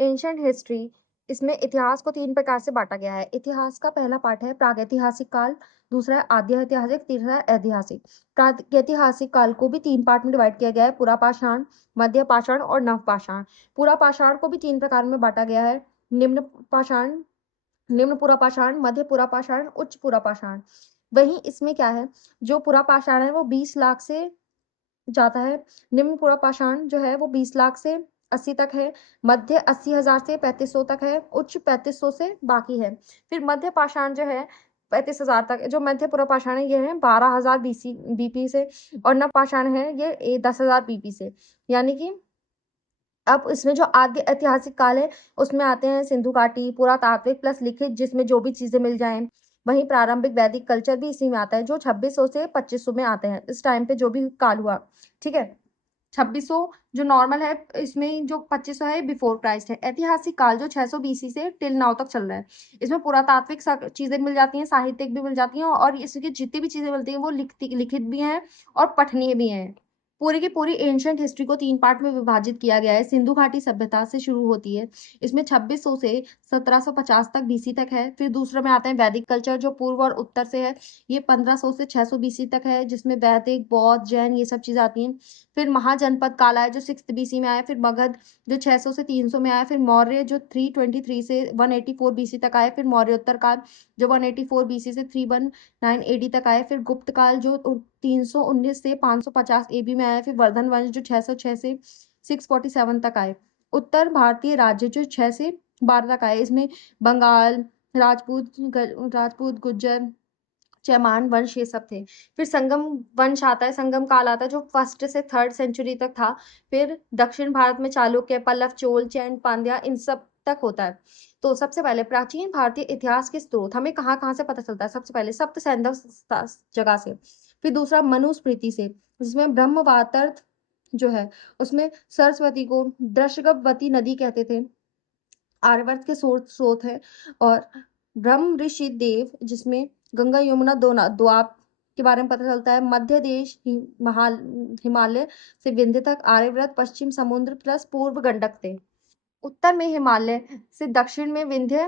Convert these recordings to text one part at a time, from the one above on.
Ancient history, इसमें इतिहास को 3 प्रकार से बाँटा गया है। इतिहास का पहला पार्ट है प्रागैतिहासिक काल, दूसरा है आद्य ऐतिहासिक, तीसरा है ऐतिहासिक। प्रागैतिहासिक काल को भी 3 पार्ट में डिवाइड किया गया है, पुरापाषाण, मध्य पाषाण और नवपाषाण। पुरापाषाण को भी 3 प्रकार में बाँटा गया है, निम्न पाषाण, निम्न पुरापाषाण, मध्य पुरापाषाण, उच्च पुरापाषाण। वहीं इसमें क्या है, जो पुरापाषाण है वो 20 लाख से जाता है। निम्न पुरापाषाण जो है वो 20 लाख से 80 तक है, मध्य 80,000 से 3500 तक है, उच्च 3500 से बाकी है। फिर मध्य पाषाण जो है 35,000 तक, जो मध्य पुरापाषाण है ये है 12,000 बीपी से, और नवपाषाण है ये 10,000 बीपी से। यानी कि अब इसमें जो आद्य ऐतिहासिक काल है उसमें आते हैं सिंधु घाटी, पुरातात्विक प्लस लिखित जिसमें जो भी चीजें मिल जाएं। वहीं प्रारंभिक वैदिक कल्चर भी इसी में आता है, जो 2600 से 2500 में आते हैं। इस टाइम पे जो भी काल हुआ, ठीक है। 2600 जो नॉर्मल है, इसमें जो 2500 है बिफोर क्राइस्ट है। ऐतिहासिक काल जो 600 बीसी से टिल नाउ तक चल रहा है। इसमें पुरातात्विक चीजें मिल जाती हैं, साहित्यिक भी मिल जाती हैं, और इसकी जितनी भी चीजें मिलती हैं वो लिखित भी हैं और पठनीय भी हैं। पूरी की पूरी एंशिएंट हिस्ट्री को 3 पार्ट में विभाजित किया गया है। सिंधु घाटी सभ्यता से शुरू होती है, इसमें 2600 से 1750 तक बीसी तक है। फिर दूसरे में आते हैं वैदिक कल्चर, जो पूर्व और उत्तर से है, ये 1500 से 600 बीसी तक है, जिसमें वैदिक, बौद्ध, जैन ये सब चीजें आती हैं। फिर महाजनपद काल आया जो 6th बीसी में आया। फिर मगध जो 600 से 300 में आया। फिर मौर्य जो 323 से 184 बीसी तक आए। फिर मौर्योत्तर काल जो 184 बीसी से 319 एडी तक आए। फिर गुप्त काल जो 319 से 550 एबी में आया। फिर वर्धन वंश जो 606 से 647 तक आए। उत्तर भारतीय राज्य जो 6 से 12 तक आए, इसमें बंगाल, राजपूत, गुज्जर, चैमान वंश ये सब थे। फिर संगम वंश आता है, संगम काल आता है जो 1st से 3rd सेंचुरी तक था। फिर दक्षिण भारत में चालुक्य, पल्लव, चोल, चैन, पांड्या इन सब तक होता है। तो सबसे पहले प्राचीन भारतीय इतिहास के स्रोत हमें कहाँ-कहाँ से पता चलता है? सबसे पहले सप्त सैंधव जगह से। फिर दूसरा मनुस्मृति से, जिसमें ब्रह्मवातर्थ जो है उसमें सरस्वती को दृशगवती नदी कहते थे, आर्यवर्त के स्रोत है। और ब्रह्म ऋषि देव, जिसमें गंगा यमुना द्वाप के बारे में पता चलता है। मध्य देश हिमालय से विंध्य तक आर्यव्रत, पश्चिम समुद्र प्लस पूर्व गंडक थे। उत्तर में हिमालय से दक्षिण में विंध्य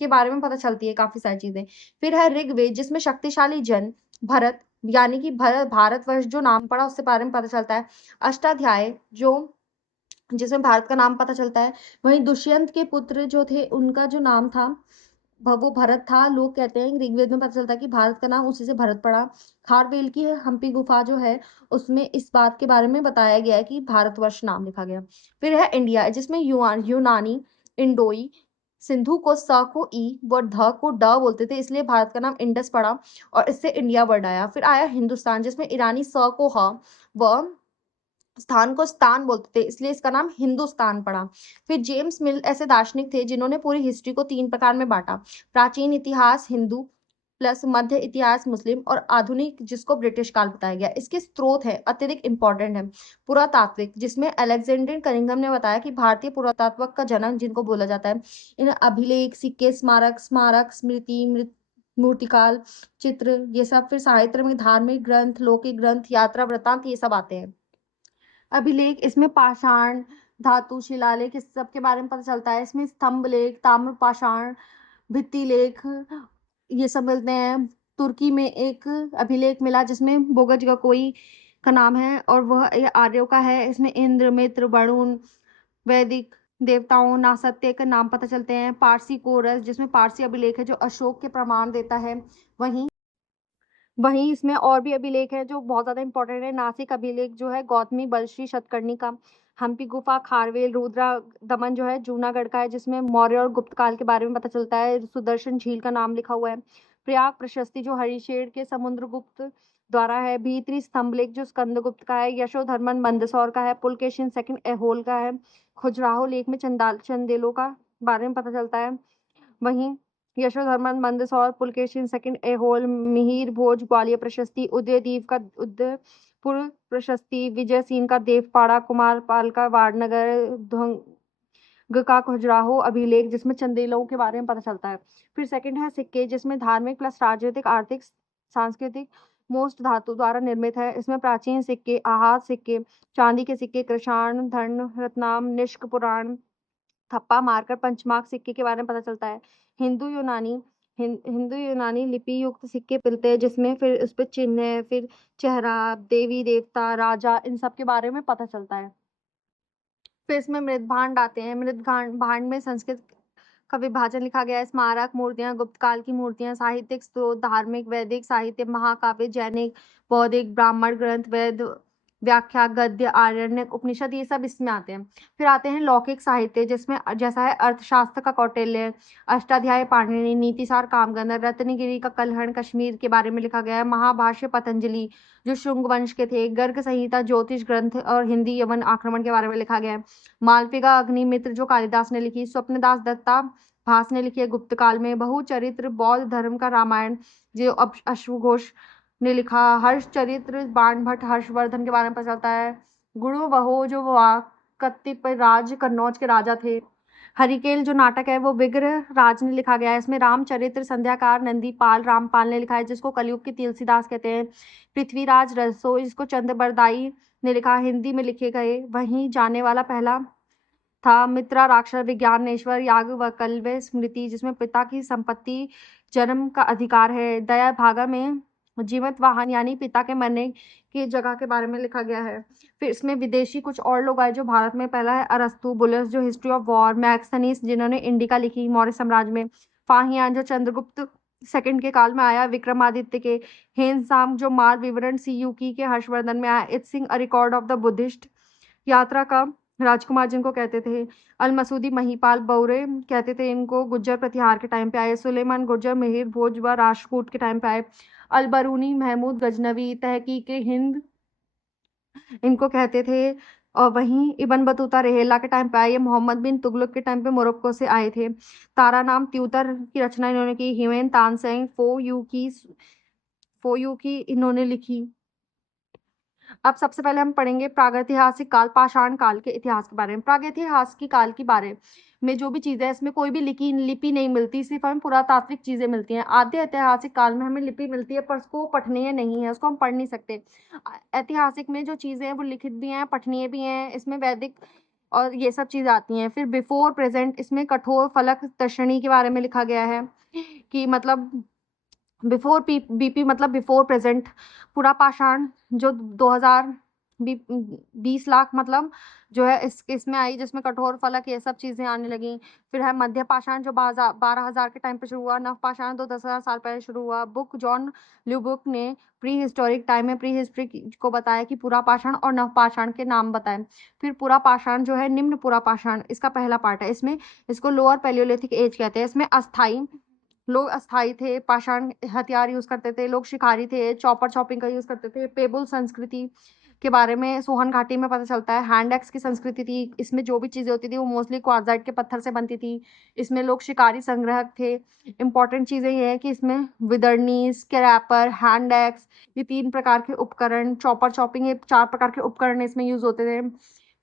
के बारे में पता चलती है काफी सारी चीजें। फिर है ऋग्वेद, जिसमें शक्तिशाली जन भरत, यानी कि भारतवर्ष जो नाम पड़ा उसके बारे में पता चलता है। अष्टाध्याय जो जिसमें भारत का नाम पता चलता है। वहीं दुष्यंत के पुत्र जो थे उनका जो नाम था वो भरत था। लोग कहते हैं ऋग्वेद में पता चलता है कि भारत का नाम उसी से भरत पड़ा। खारवेल की हम्पी गुफा जो है उसमें इस बात के बारे में बताया गया है कि भारतवर्ष नाम लिखा गया। फिर है इंडिया, जिसमें यूनानी, इंडोई, सिंधु को स को ई व ध को ड बोलते थे, इसलिए भारत का नाम इंडस पड़ा और इससे इंडिया वर्ड आया। फिर आया हिंदुस्तान, जिसमें ईरानी स को ह व स्थान को स्थान बोलते थे, इसलिए इसका नाम हिंदुस्तान पड़ा। फिर जेम्स मिल ऐसे दार्शनिक थे जिन्होंने पूरी हिस्ट्री को 3 प्रकार में बांटा। प्राचीन इतिहास हिंदू प्लस मध्य इतिहास मुस्लिम और आधुनिक जिसको ब्रिटिश काल बताया गया। इसके स्रोत है अत्यधिक इंपॉर्टेंट है। पुरातात्विक, जिसमें अलेक्जेंडर कनिंघम ने बताया कि भारतीय पुरातत्व का जनक जिनको बोला जाता है। इन अभिलेख, सिक्के, स्मारक, स्मृति, मूर्तिकाल, चित्र ये सब। फिर साहित्य में धार्मिक ग्रंथ, लौकिक ग्रंथ, यात्रा वृतांत ये सब आते हैं। अभिलेख, इसमें पाषाण, धातु, शिलालेख इस सब के बारे में पता चलता है। इसमें स्तंभ लेख, ताम्र पाषाण, भित्ति लेख ये सब मिलते हैं। तुर्की में एक अभिलेख मिला जिसमें बोगज का कोई का नाम है और वह ये आर्यों का है। इसमें इंद्र, मित्र, वरुण, वैदिक देवताओं, नासत्य के नाम पता चलते हैं। पारसी कोरस, जिसमें पारसी अभिलेख है जो अशोक के प्रमाण देता है। वहीं वहीं इसमें और भी अभिलेख है जो बहुत ज्यादा इंपॉर्टेंट है। नासिक अभिलेख जो है गौतमी, बलश्री, शतकर्णी का। हम्पी गुफा, खारवेल, रुद्रा दमन जो है जूनागढ़ का है, जिसमें मौर्य और गुप्त काल के बारे में पता चलता है। सुदर्शन झील का नाम लिखा हुआ है। प्रयाग प्रशस्ति जो हरिशेर के समुद्रगुप्त द्वारा है। भीतरी स्तंभलेख जो स्कंदगुप्त का है। यशोधर्मन मंदसौर का है। पुलकेशिन सेकंड ऐहोल का है। खजुराहो लेख में चंदेलों का बारे में पता चलता है। वहीं यशोधर्मन मंदसौर, पुलकेशिन सेकंड ऐहोल, मिहिर भोज, ग्वालियर प्रशस्ति, उदयदीप का उदयपुर प्रशस्ति, विजयसीन का देवपाड़ा, कुमारपाल का वारनगर, ध्वंग का खजुराहो अभिलेख जिसमें चंदेलों के बारे में पता चलता है। फिर सेकंड है सिक्के, जिसमें धार्मिक प्लस राजनीतिक, आर्थिक, सांस्कृतिक मोस्ट धातु द्वारा निर्मित है। इसमें प्राचीन सिक्के, आहत सिक्के, चांदी के सिक्के, कृषाण, धन, रत्नाम, निष्क, पुराण थप्पा मारकर पंचमार्क सिक्के के बारे में पता चलता है। हिंदू यूनानी लिपि युक्त सिक्के मिलते हैं जिसमें फिर उस पे चिन्ह है, फिर चेहरा, देवी देवता, राजा, इन सब के बारे में पता चलता है। फिर इसमें मृदभांड आते हैं। भांड में संस्कृत का विभाजन लिखा गया है। स्मारक मूर्तियां, गुप्त काल की मूर्तियां, साहित्यिक स्रोत, धार्मिक, वैदिक साहित्य, महाकाव्य, जैनिक, बौद्धिक, ब्राह्मण ग्रंथ, वेद व्याख्या, गद्य, आरण्यक, उपनिषद, ये सब इसमें आते हैं। फिर आते हैं लौकिक साहित्य जिसमें जैसा है अर्थशास्त्र का कौटिल्य, अष्टाध्यायी पाणिनि, नीतिसार कामगंधर, रत्नगिरी का कलहण कश्मीर के बारे में लिखा गया है। महाभाष्य पतंजलि जो शुंग वंश के थे, गर्ग संहिता ज्योतिष ग्रंथ और हिंदी यवन आक्रमण के बारे में लिखा गया है। मालविका अग्निमित्र जो कालिदास ने लिखी, स्वप्नदास दत्ता भास ने लिखी है गुप्त काल में। बहुचरित्र बौद्ध धर्म का रामायण जो अश्वघोष ने लिखा। हर्षचरित्र बाण भट्ट हर्षवर्धन के बारे में पता चलता है। गुरु वहो जो कत्तिपराज कन्नौज के राजा थे। हरिकेल जो नाटक है वो विग्रह राज ने लिखा गया है। इसमें रामचरित्र संध्याकार नंदीपाल रामपाल ने लिखा है जिसको कलयुग के तुलसीदास कहते हैं। पृथ्वीराज रसो जिसको चंद्रबरदाई ने लिखा, हिंदी में लिखे गए। वहीं जाने वाला पहला था मित्रा राक्षस विज्ञानेश्वर याज्ञवल्क्य स्मृति जिसमें पिता की संपत्ति जन्म का अधिकार है। दया भागा में जीवित वाहन यानी पिता के मरने की जगह के बारे में लिखा गया है। फिर इसमें विदेशी कुछ और लोग आए जो भारत में। पहला है अरस्तु बुलस जो हिस्ट्री ऑफ वॉर, मैक्सनीस जिन्होंने इंडिका लिखी मौर्य साम्राज्य में, फाहियान जो चंद्रगुप्त सेकंड के काल में आया विक्रमादित्य के, हेनसांग जो मार विवरण सीयूकी के हर्षवर्धन में आया, Itsing a record of the Buddhist यात्रा का राजकुमार जिनको कहते थे, अल मसूदी महिपाल बौरे कहते थे इनको, गुज्जर प्रतिहार के टाइम पे आए, सुलेमान गुर्जर मिहिर भोज व राष्ट्रकूट के टाइम पे आए, अल बरूनी महमूद गजनवी तहकीक हिंद इनको कहते थे। और वहीं इब्न बतूता रहेला के टाइम पे आए, मोहम्मद बिन तुगलक के टाइम पे मोरक्को से आए थे। तारा नाम त्यूतर की रचना इन्होंने की, हिमेन तानसेन फो यू की इन्होंने लिखी। अब सबसे पहले हम पढ़ेंगे प्रागैतिहासिक काल, पाषाण काल के इतिहास के बारे में। प्रागैतिहासिक काल के बारे में जो भी चीजें हैं इसमें कोई भी लिपि नहीं मिलती, सिर्फ हमें पुरातात्विक चीजें मिलती हैं। आद्य ऐतिहासिक काल में हमें लिपि मिलती है पर उसको पठनीय नहीं है, उसको हम पढ़ नहीं सकते। ऐतिहासिक में जो चीजें हैं वो लिखित भी हैं, पठनीय भी हैं, इसमें वैदिक और ये सब चीजें आती हैं। फिर बिफोर प्रेजेंट इसमें कठोर फलक दर्शनी के बारे में लिखा गया है कि मतलब बिफोर बीपी मतलब बिफोर प्रेजेंट। पूरा पाषाण जो 2020 लाख मतलब जो है इसमें आई जिसमें कठोर फलक ये सब चीजें आने लगी। फिर है मध्य पाषाण जो 12,000 के टाइम पे शुरू हुआ। नव पाषाण तो 10,000 साल पहले शुरू हुआ। बुक जॉन ल्यूबुक ने प्री हिस्टोरिक टाइम में प्री हिस्ट्री को बताया कि पूरा पाषाण और नव पाषाण के नाम बताए। फिर पूरा पाषाण जो है निम्न पूरा पाषाण इसका पहला पार्ट है। इसमें इसको लोअर पैलियोलिथिक एज कहते हैं। इसमें अस्थाई लोग अस्थाई थे, पाषाण हथियार यूज करते थे, लोग शिकारी थे, चॉपर चॉपिंग का यूज करते थे। पेबुल संस्कृति के बारे में सोहन घाटी में पता चलता है। हैंड एक्स की संस्कृति थी, इसमें जो भी चीजें होती थी वो मोस्टली क्वार्जाइट के पत्थर से बनती थी। इसमें लोग शिकारी संग्रहक थे। इंपॉर्टेंट चीजें ये है कि इसमें विदर्नी, स्क्रैपर, हैंड एक्स ये 3 प्रकार के उपकरण, चॉपर चॉपिंग ये 4 प्रकार के उपकरण इसमें यूज होते थे।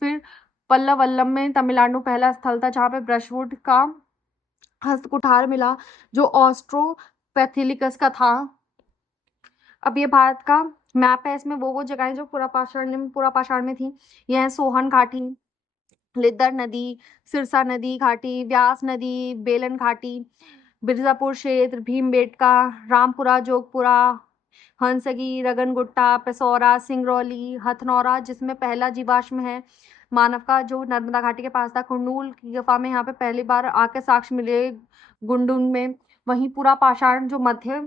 फिर पल्लवल्लम में तमिलनाडु पहला स्थल था जहाँ पे ब्रशवुड का हस्तकुठार मिला जो ऑस्ट्रोपैथिलिकस का था। अब ये भारत का मैप है, इसमें वो जगहें जो पूरा पाषाण में थी। यह है सोहन घाटी, लिद्दर नदी, सिरसा नदी घाटी, व्यास नदी, बेलन घाटी, बिरजापुर क्षेत्र, भीमबेटका, रामपुरा, जोगपुरा, हंसगी, रगनगुट्टा, पेसौरा, सिंगरौली, हथनौरा जिसमें पहला जीवाश्म है मानव का जो नर्मदा घाटी के पास था। कुरनूल की गुफा में यहाँ पे पहली बार आके साक्ष्य मिले गुंडुन में। वहीं पूरा पाषाण जो मध्य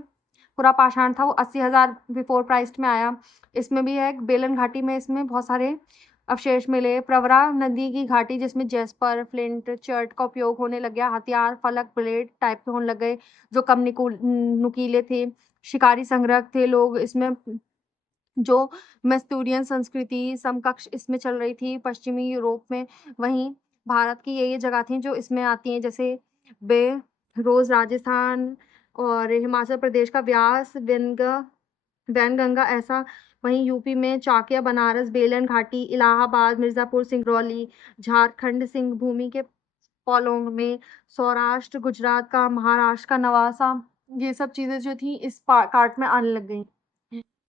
पूरा पाषाण था वो 80,000 बिफोर क्राइस्ट में आया। इसमें भी है बेलन घाटी में, इसमें बहुत सारे अवशेष मिले। प्रवरा नदी की घाटी जिसमें जेस्पर, फ्लिंट, चर्ट का उपयोग होने लग गया। हथियार फलक ब्लेड टाइप के होने लग गए जो कम नुकीले थे। शिकारी संग्रह थे लोग। इसमें जो मेस्तूरियन संस्कृति समकक्ष इसमें चल रही थी पश्चिमी यूरोप में। वहीं भारत की ये जगह थी जो इसमें आती हैं जैसे बे रोज राजस्थान और हिमाचल प्रदेश का व्यास वैनगंगा ऐसा। वहीं यूपी में चाकिया, बनारस, बेलन घाटी, इलाहाबाद, मिर्जापुर, सिंगरौली, झारखंड सिंह भूमि के पोलोंग में, सौराष्ट्र गुजरात का, महाराष्ट्र का नवासा, ये सब चीजें जो थी इस कार्ट में आने लग गई।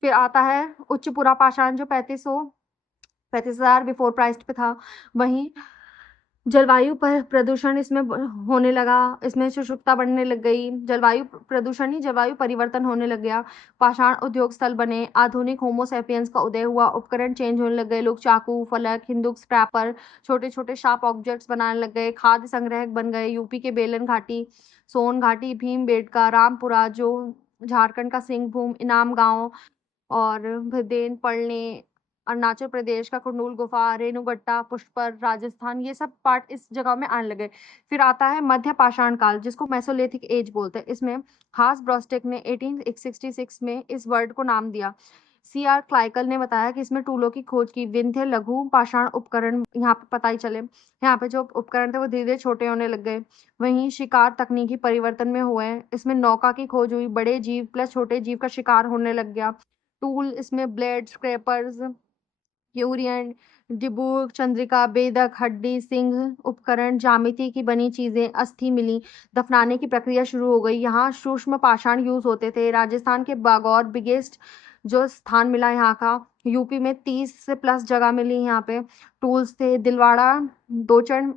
फिर आता है उच्च पुरा पाषाण जो 35,000 बिफोर क्राइस्ट पे था। वहीं जलवायु पर प्रदूषण इसमें होने लगा, इसमें शुष्कता बढ़ने लग गई, जलवायु प्रदूषण ही जलवायु परिवर्तन होने लग गया, पाषाण उद्योग स्थल बने, आधुनिक होमो सैपियंस का उदय हुआ, उपकरण चेंज होने लग गए, लोग चाकू, फलक, हिंदुक, स्क्रैपर, छोटे छोटे शार्प ऑब्जेक्ट्स बनाने लग गए, खाद्य संग्रहक बन गए, यूपी के बेलन घाटी, सोन घाटी, भीमबेटका, रामपुरा, जो झारखंड का सिंहभूम, इनाम गांव और भदेन पढ़ने, अरुणाचल प्रदेश का कुंडूल गुफा, रेणुगट्टा, पुष्कर, राजस्थान, ये सब पार्ट इस जगह में आने लगे। फिर आता है मध्य पाषाण काल, जिसको मेसोलिथिक एज बोलते हैं। इसमें हास ब्रॉस्टेक ने 1866 में इस वर्ड को नाम दिया। C.R. क्लाइकल ने बताया कि इसमें टूलों की खोज की, विंध्य लघु पाषाण उपकरण यहाँ पे पता ही चले। यहाँ पे जो उपकरण थे वो धीरे धीरे छोटे होने लग गए। वहीं शिकार तकनीकी परिवर्तन में हुए, इसमें नौका की खोज हुई, बड़े जीव प्लस छोटे जीव का शिकार होने लग गया। टूल इसमें ब्लेड, स्क्रैपर्स, यूरियन, डिबूक, चंद्रिका, बेधक, हड्डी, सिंह, उपकरण, ज्यामिति की बनी चीजें, अस्थि मिली, दफनाने की प्रक्रिया शुरू हो गई। यहाँ सूक्ष्म पाषाण यूज होते थे। राजस्थान के बागौर बिगेस्ट जो स्थान मिला यहाँ का, यूपी में 30 से प्लस जगह मिली यहाँ पे। टूल्स थे, दिलवाड़ा दो चरण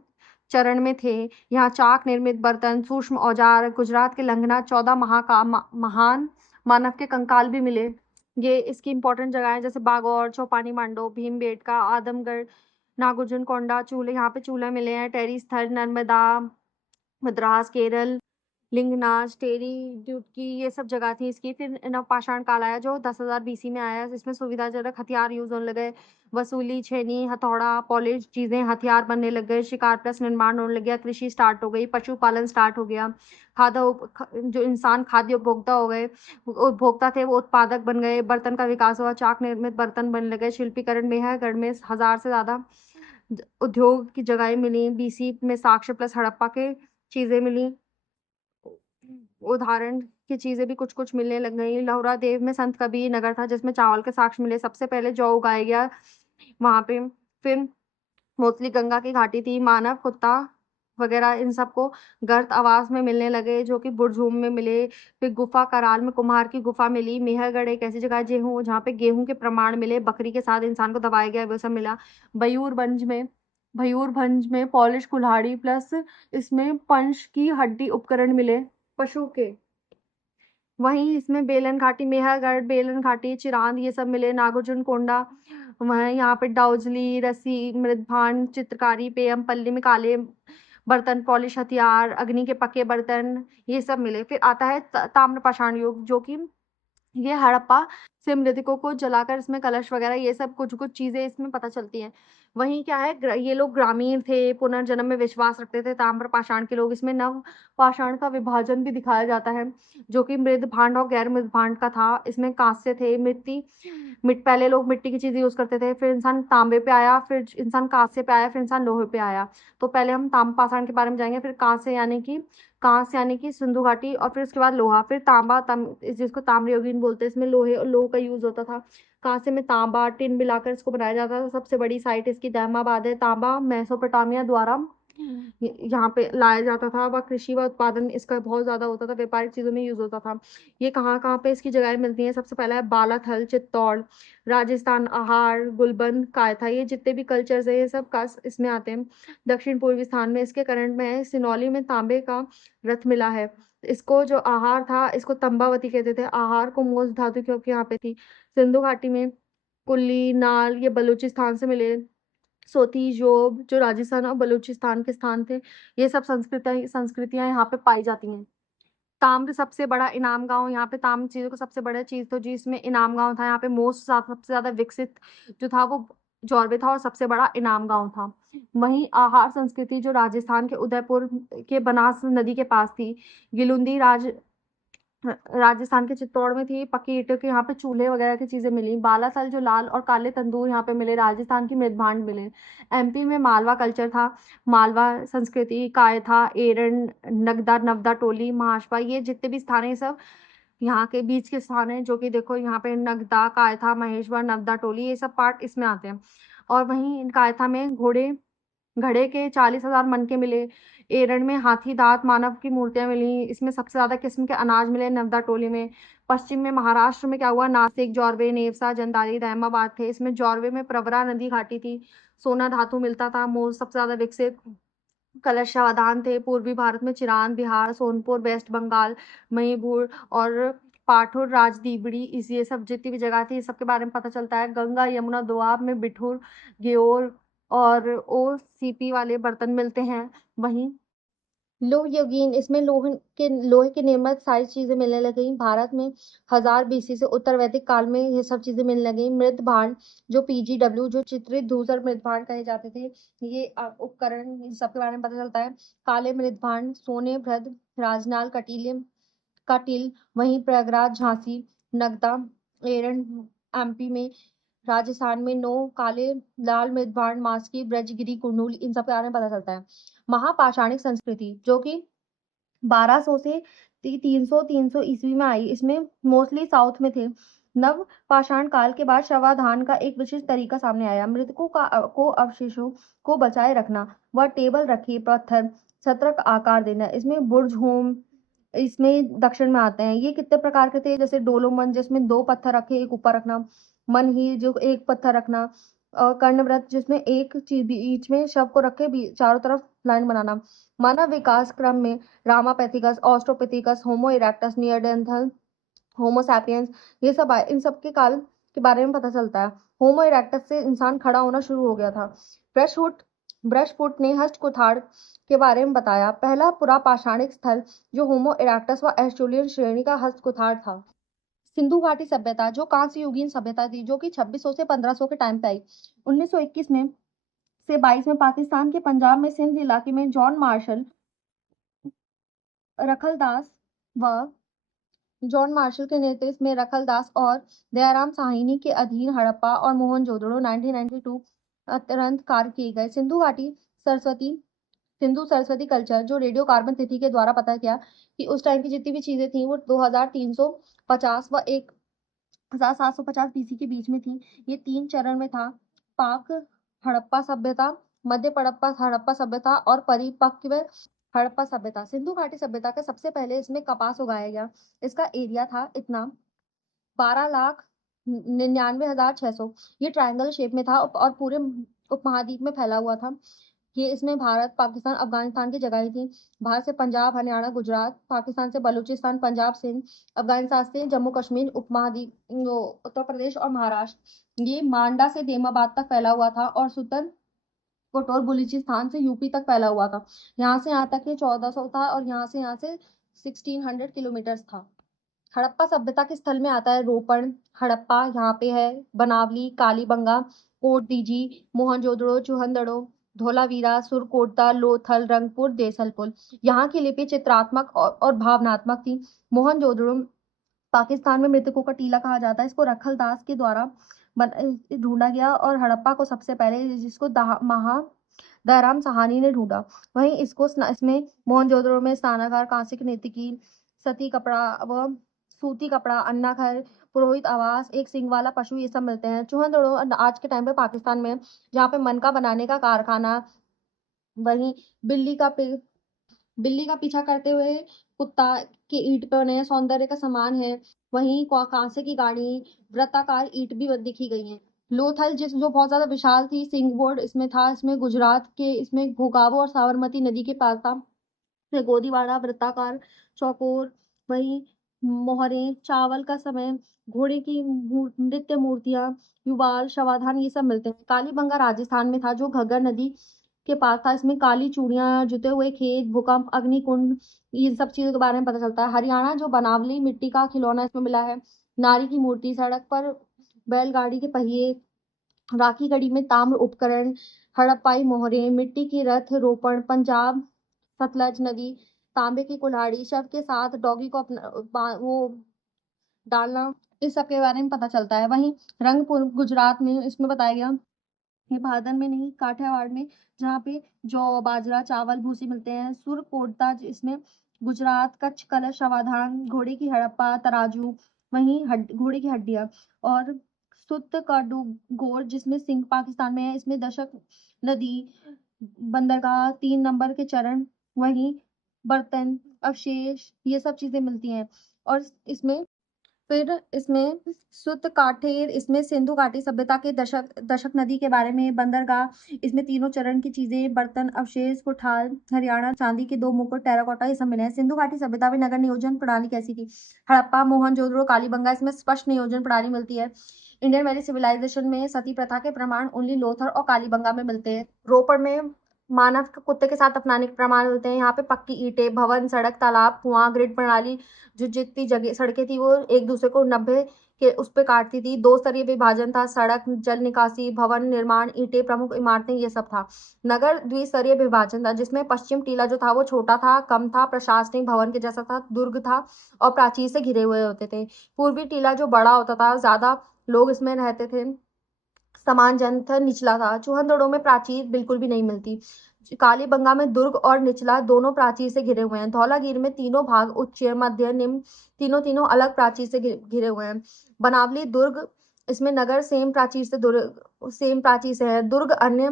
चरण में थे। यहाँ चाक निर्मित बर्तन, सूक्ष्म औजार, गुजरात के लंगना 14 महान मानव के कंकाल भी मिले। ये इसकी इंपॉर्टेंट जगह है, जैसे बागौर, चौपानी मांडो, भीमबेटका, आदमगढ़, नागार्जुन कोंडा, चूल्हे, यहाँ पे चूल्हे मिले हैं। टेरी स्थल, नर्मदा, मद्रास, केरल, लिंगनाज, टेरी, ड्यूटकी, ये सब जगह थी इसकी। फिर नवपाषाण काल आया जो 10,000 BC में आया। इसमें सुविधाजनक हथियार यूज होने लगे, वसूली, छेनी, हथौड़ा, पॉलिश चीजें, हथियार बनने लग गए, शिकार प्लस निर्माण होने लग गया, कृषि स्टार्ट हो गई, पशुपालन स्टार्ट हो गया, जो इंसान खाद्य उपभोक्ता हो गए, उपभोक्ता थे वो उत्पादक बन गए, बर्तन का विकास हुआ, चाक निर्मित बर्तन बनने लगे, शिल्पीकरण में है, गढ़ में 1000 से ज्यादा उद्योग की जगहें मिली। BC में साक्ष्य प्लस हड़प्पा के चीजें मिली, उदाहरण की चीजें भी कुछ कुछ मिलने लग गई। लहुरा देव में संत कबीर नगर था जिसमें चावल के साक्ष्य मिले, सबसे पहले जौ उगाया गया वहां पे। फिर मोतली गंगा की घाटी थी, मानव, कुत्ता वगैरह इन सबको गर्त आवास में मिलने लगे जो कि बुरझूम में मिले। फिर गुफा कराल में कुम्हार की गुफा मिली। मेहरगढ़ एक ऐसी जगह है जहाँ पे गेहूं के प्रमाण मिले, बकरी के साथ इंसान को दबाया गया वो सब मिला। मयूरभंज में पॉलिश कुल्हाड़ी प्लस इसमें पंच की हड्डी उपकरण मिले पशु के। वहीं इसमें बेलन घाटी, मेहरगढ़, बेलन घाटी, चिरांद ये सब मिले। नागार्जुन कोंडा, वहीं यहाँ पे डाउजली, रस्सी, मृदभांड, चित्रकारी, पेयम पल्ली में काले बर्तन, पॉलिश हथियार, अग्नि के पके बर्तन, ये सब मिले। फिर आता है ताम्र पाषाण युग, जो कि ये हड़प्पा से मृतकों को जलाकर इसमें कलश वगैरह ये सब कुछ कुछ चीजें इसमें पता चलती हैं। वहीं क्या है, ये लोग ग्रामीण थे, पुनर्जन्म में विश्वास रखते थे, ताम्र पाषाण के लोग। इसमें नव पाषाण का विभाजन भी दिखाया जाता है जो कि मृद भांड और गैर मृद भांड का था। इसमें कांस्य थे, पहले लोग मिट्टी की चीजें यूज करते थे, फिर इंसान तांबे पे आया, फिर इंसान कांस्य पे आया, फिर इंसान लोहे पे आया। तो पहले हम ताम्र पाषाण के बारे में जाएंगे, फिर कांस्य यानी कि सिंधु घाटी, और फिर उसके बाद लोहा, फिर तांबा, जिसको ताम्रयोगिन बोलते हैं। इसमें लोहे और लोह का यूज होता था। कांसे में तांबा टिन मिलाकर इसको बनाया जाता था। सबसे बड़ी साइट इसकी दहमाबाद है। तांबा मेसोपोटामिया द्वारा यहाँ पे लाया जाता था। वह कृषि व उत्पादन इसका बहुत ज्यादा होता था, व्यापारिक चीजों में यूज होता था। ये कहाँ कहाँ पे इसकी जगह मिलती है, सबसे पहला है बालाथल, चित्तौड़, राजस्थान, आहार, गुलबंद, कायथा, ये जितने भी कल्चर्स है ये सब कास्ट इसमें आते हैं। दक्षिण पूर्वी स्थान में इसके करंट में है। सिनौली में तांबे का रथ मिला है। इसको जो आहार था इसको तंबावती कहते थे। आहार को मोज धातु क्योंकि यहाँ पे थी। सिंधु घाटी में कुल्ली, नाल, ये बलूचिस्तान से मिले। सोती, जोब, जो राजस्थान और बलूचिस्तान के स्थान थे, ये सब संस्कृतियां यहाँ पे पाई जाती हैं। ताम्र सबसे बड़ा इनाम गांव, यहाँ पे ताम्र चीजों का सबसे बड़ा चीज तो जिसमें इनाम गांव था। यहाँ पे सबसे ज्यादा विकसित जो था वो जॉर्वे था और सबसे बड़ा इनाम गांव था। वहीं आहार संस्कृति जो राजस्थान के उदयपुर के बनास नदी के पास थी। गिलुंदी राजस्थान के चित्तौड़ में थी। पक्की ईंटों के यहाँ पे चूल्हे वगैरह की चीजें मिली। बालाथल जो लाल और काले तंदूर यहाँ पे मिले। राजस्थान की मृदभांड मिले। MP में मालवा कल्चर था। मालवा संस्कृति, कायथा, एरन, नगदा, नवदा टोली, महाशपा, ये जितने भी स्थान है सब यहाँ के बीच के स्थान है, जो कि देखो यहाँ पे नगदा, कायथा, महेश्वर, नवदा टोली, ये सब पार्ट इसमें आते हैं। और वहीं कायथा में घड़े के 40,000 मन के मिले। एरन में हाथी दांत मानव की मूर्तियां मिली। इसमें सबसे ज्यादा किस्म के अनाज मिले नवदा टोली में। पश्चिम में महाराष्ट्र में क्या हुआ, नासिक, जौरवे, नेवसा, जंदारी, दहमाबाद थे। इसमें जौरवे में प्रवरा नदी घाटी थी। सोना धातु मिलता था। मोल सबसे ज्यादा विकसित। कलशावदान थे। पूर्वी भारत में चिरान, बिहार, सोनपुर, वेस्ट बंगाल, मणिपुर और पाठुर, राजदीबड़ी ये सब जितनी भी जगह थी, इस सब के बारे में पता चलता है। गंगा, यमुना, दोआब में बिठूर, ग्योर और ओसीपी वाले बर्तन मिलते हैं। वहीं लोह युगीन इसमें लोहे के निर्मित सारी चीजें मिलने लगी। भारत में 1000 बीसी से उत्तर वैदिक काल में ये सब चीजें मिलने लगी। मृत भांड जो पीजीडब्ल्यू जो चित्रित धूसर मृत भांड कहे जाते थे, ये उपकरण इन सब के बारे में पता चलता है। काले मृत भांड, सोने, भद्र, राजनाल, कटिल, वहीं प्रयागराज, झांसी, नगदा, एरन, एमपी में, राजस्थान में नो, काले, लाल मृदभांड, मास्की, ब्रजगिरी, कुर्नूल, इन सब के बारे में पता चलता है। महापाषाणिक संस्कृति जो कि 1200 से 300 ईस्वी में आई, इसमें मोस्टली साउथ में थे। नव पाषाण काल के बाद शवाधान का एक विशिष्ट तरीका सामने आया। मृतकों को अवशेषों को बचाए रखना, वह टेबल रखी, पत्थर छत्र का आकार देना, इसमें बुर्ज होम इसमें दक्षिण में आते हैं। ये कितने प्रकार के थे, जैसे डोलोमन जिसमें 2 पत्थर रखे, एक ऊपर रखना, मनही जो 1 पत्थर रखना, और कर्णव्रत जिसमें एक चीज बीच में शव को रखे चारों तरफ लाइन बनाना। मानव विकास क्रम में रामापैथिकस, ऑस्ट्रोपिथिकस, होमो इरेक्टस, नियरडेंथल, होमो सैपियंस, ये सब आए। इन सब के काल के बारे में पता चलता है। होमो इरेक्टस से इंसान खड़ा होना शुरू हो गया था। ब्रशफुट ब्रशफुट ने हस्त कुठार के बारे में बताया। पहला पुरा पाषाणिक स्थल जो होमो इरेक्टस व एस्ट्रोलियन श्रेणी का हस्त कुठार था। सिंधु घाटी सभ्यता जो कांस्य युगीन सभ्यता थी, जो कि 2600 से 1500 के टाइम पे आई। 1921 में से 22 में पाकिस्तान के पंजाब में सिंध इलाके में जॉन मार्शल रखलदास व जॉन मार्शल के नेतृत्व में रखलदास और दयाराम साहनी के अधीन हड़प्पा और मोहनजोदड़ो 1992 तुरंत कार्य किए गए। सरस्वती सिंधु सरस्वती कल्चर जो रेडियो कार्बन तिथि के द्वारा पता किया कि उस टाइम की जितनी भी चीजें थी वो 2350 व 1750 बीसी के बीच में थी। ये 3 चरण में था। पाक हड़प्पा सभ्यता, मध्य हड़प्पा सभ्यता और परिपक्व हड़प्पा सभ्यता। सिंधु घाटी सभ्यता के सबसे पहले इसमें कपास उगाया गया। इसका एरिया था इतना 12,99,600। ये ट्रायंगल शेप में था और पूरे उपमहाद्वीप में फैला हुआ था। ये इसमें भारत, पाकिस्तान, अफगानिस्तान की जगह थी। भारत से पंजाब, हरियाणा, गुजरात, पाकिस्तान से बलूचिस्तान, पंजाब, सिंध, अफगानिस्तान से जम्मू कश्मीर, उपमहाद्वीप उत्तर प्रदेश और महाराष्ट्र। ये मांडा से देमाबाद तक फैला हुआ था और सुतन कोटोर बलूचिस्तान से यूपी तक फैला हुआ था। यहाँ से यहाँ तक ये 1400 था और यहाँ से 1600 किलोमीटर था। हड़प्पा सभ्यता के स्थल में आता है रोपण, हड़प्पा यहाँ पे है, बनावली, कालीबंगा, कोट दीजी, मोहनजोदड़ो, चूहनदड़ो, धोलावीरा, सुरकोटदा, लोथल, रंगपुर, देसलपुर। यहाँ की लिपि चित्रात्मक और भावनात्मक थी। मोहनजोदड़ो पाकिस्तान में मृतकों का टीला कहा जाता है। इसको रखलदास के द्वारा ढूंढा गया और हड़प्पा को सबसे पहले जिसको दयाराम साहनी ने ढूंढा। वहीं इसमें मोहनजोदड़ो में स्नानागार, कांस्य की नीति, सती कपड़ा व सूती कपड़ा, अन्नाघर, पुरोहित आवास, एक सींग वाला पशु, ये सब मिलते हैं। चूहनदड़ो आज के टाइम पे पाकिस्तान में, जहाँ पे मनका बनाने का कारखाना, वहीं बिल्ली का पे बिल्ली का पीछा करते हुए कुत्ता के ईंट बने सौंदर्य का समान है। वहीं कांसे की गाड़ी, वृत्ताकार ईंट भी दिखी गई हैं। लोथल जो बहुत ज्यादा विशाल थी, सिंगबोर्ड इसमें था। इसमें गुजरात के इसमें भोगावो और साबरमती नदी के पास था। फिर गोदीवाड़ा वृत्ताकार, चौकोर, वहीं मोहरे, चावल का समय, घोड़े की नृत्य मूर्तियां, युवाल, शवाधान, ये सब मिलते हैं। कालीबंगा राजस्थान में था जो घग्गर नदी के पास था। इसमें काली चूड़ियां, जुते हुए खेत, भूकंप, अग्निकुंड, ये सब चीजों के बारे में पता चलता है। हरियाणा जो बनावली मिट्टी का खिलौना इसमें मिला है। नारी की मूर्ति, सड़क पर बैलगाड़ी के पहिए, राखी गढ़ी में ताम्र उपकरण, हड़प्पाई मोहरे, मिट्टी की रथ, रोपण, पंजाब सतलज नदी, तांबे की कुल्हाड़ी, शव के साथ डॉगी को अपना वो डालना, इस सब के बारे में पता चलता है। वहीं रंगपुर गुजरात में इसमें बताया गया, ये भादर में नहीं, काठियावाड़ में, जहाँ पे जौ, बाजरा, चावल, भूसी मिलते हैं। सुरकोटदा इसमें गुजरात, कच्छ, कलश, शवाधान, घोड़े की हड़प्पा, तराजू, वहीं घोड़े की हड्डियां और सुत का गोर जिसमें सिंह पाकिस्तान में है। इसमें दशक नदी, बंदरगाह, 3 नंबर के चरण, वहीं बर्तन, अवशेष, ये सब चीजें मिलती हैं। और इसमें फिर इसमें सुत काठेर, इसमें सिंधु घाटी सभ्यता के दशक नदी के बारे में, बंदरगाह, इसमें तीनों चरण की चीजें, बर्तन अवशेष, कुठार, हरियाणा, चांदी के 2 मुकुट, टेराकोटा, ये सब मिले हैं। सिंधु घाटी सभ्यता में नगर नियोजन प्रणाली कैसी थी? हड़प्पा, मोहनजोदड़ो, कालीबंगा, इसमें स्पष्ट नियोजन प्रणाली मिलती है। इंडियन वैली सिविलाइजेशन में सती प्रथा के प्रमाण ओनली लोथर और कालीबंगा में मिलते हैं। रोपड़ में मानव को कुत्ते के साथ अपनाने के प्रमाण मिलते हैं। यहाँ पे पक्की ईंटें, भवन, सड़क, तालाब, कुआं, ग्रिड प्रणाली, जो जितनी जगह सड़कें थी वो एक दूसरे को 90 के उस पे काटती थी। 2 स्तरीय विभाजन था, सड़क, जल निकासी, भवन निर्माण, ईंटें, प्रमुख इमारतें, ये सब था। नगर द्विस्तरीय विभाजन था, जिसमें पश्चिम टीला जो था वो छोटा था, कम था, प्रशासनिक भवन के जैसा था, दुर्ग था और प्राचीर से घिरे हुए होते थे। पूर्वी टीला जो बड़ा होता था, ज्यादा लोग इसमें रहते थे, समान जनता निचला था। चूहनदड़ों में प्राचीर बिल्कुल भी नहीं मिलती। कालीबंगा में दुर्ग और निचला दोनों प्राचीर से घिरे हुए हैं। धौलागिरी में तीनों भाग उच्च, मध्य, निम्न, तीनों तीनों अलग प्राचीर से घिरे हुए हैं। बनावली दुर्ग, इसमें नगर सेम प्राचीर से है। दुर्ग अन्य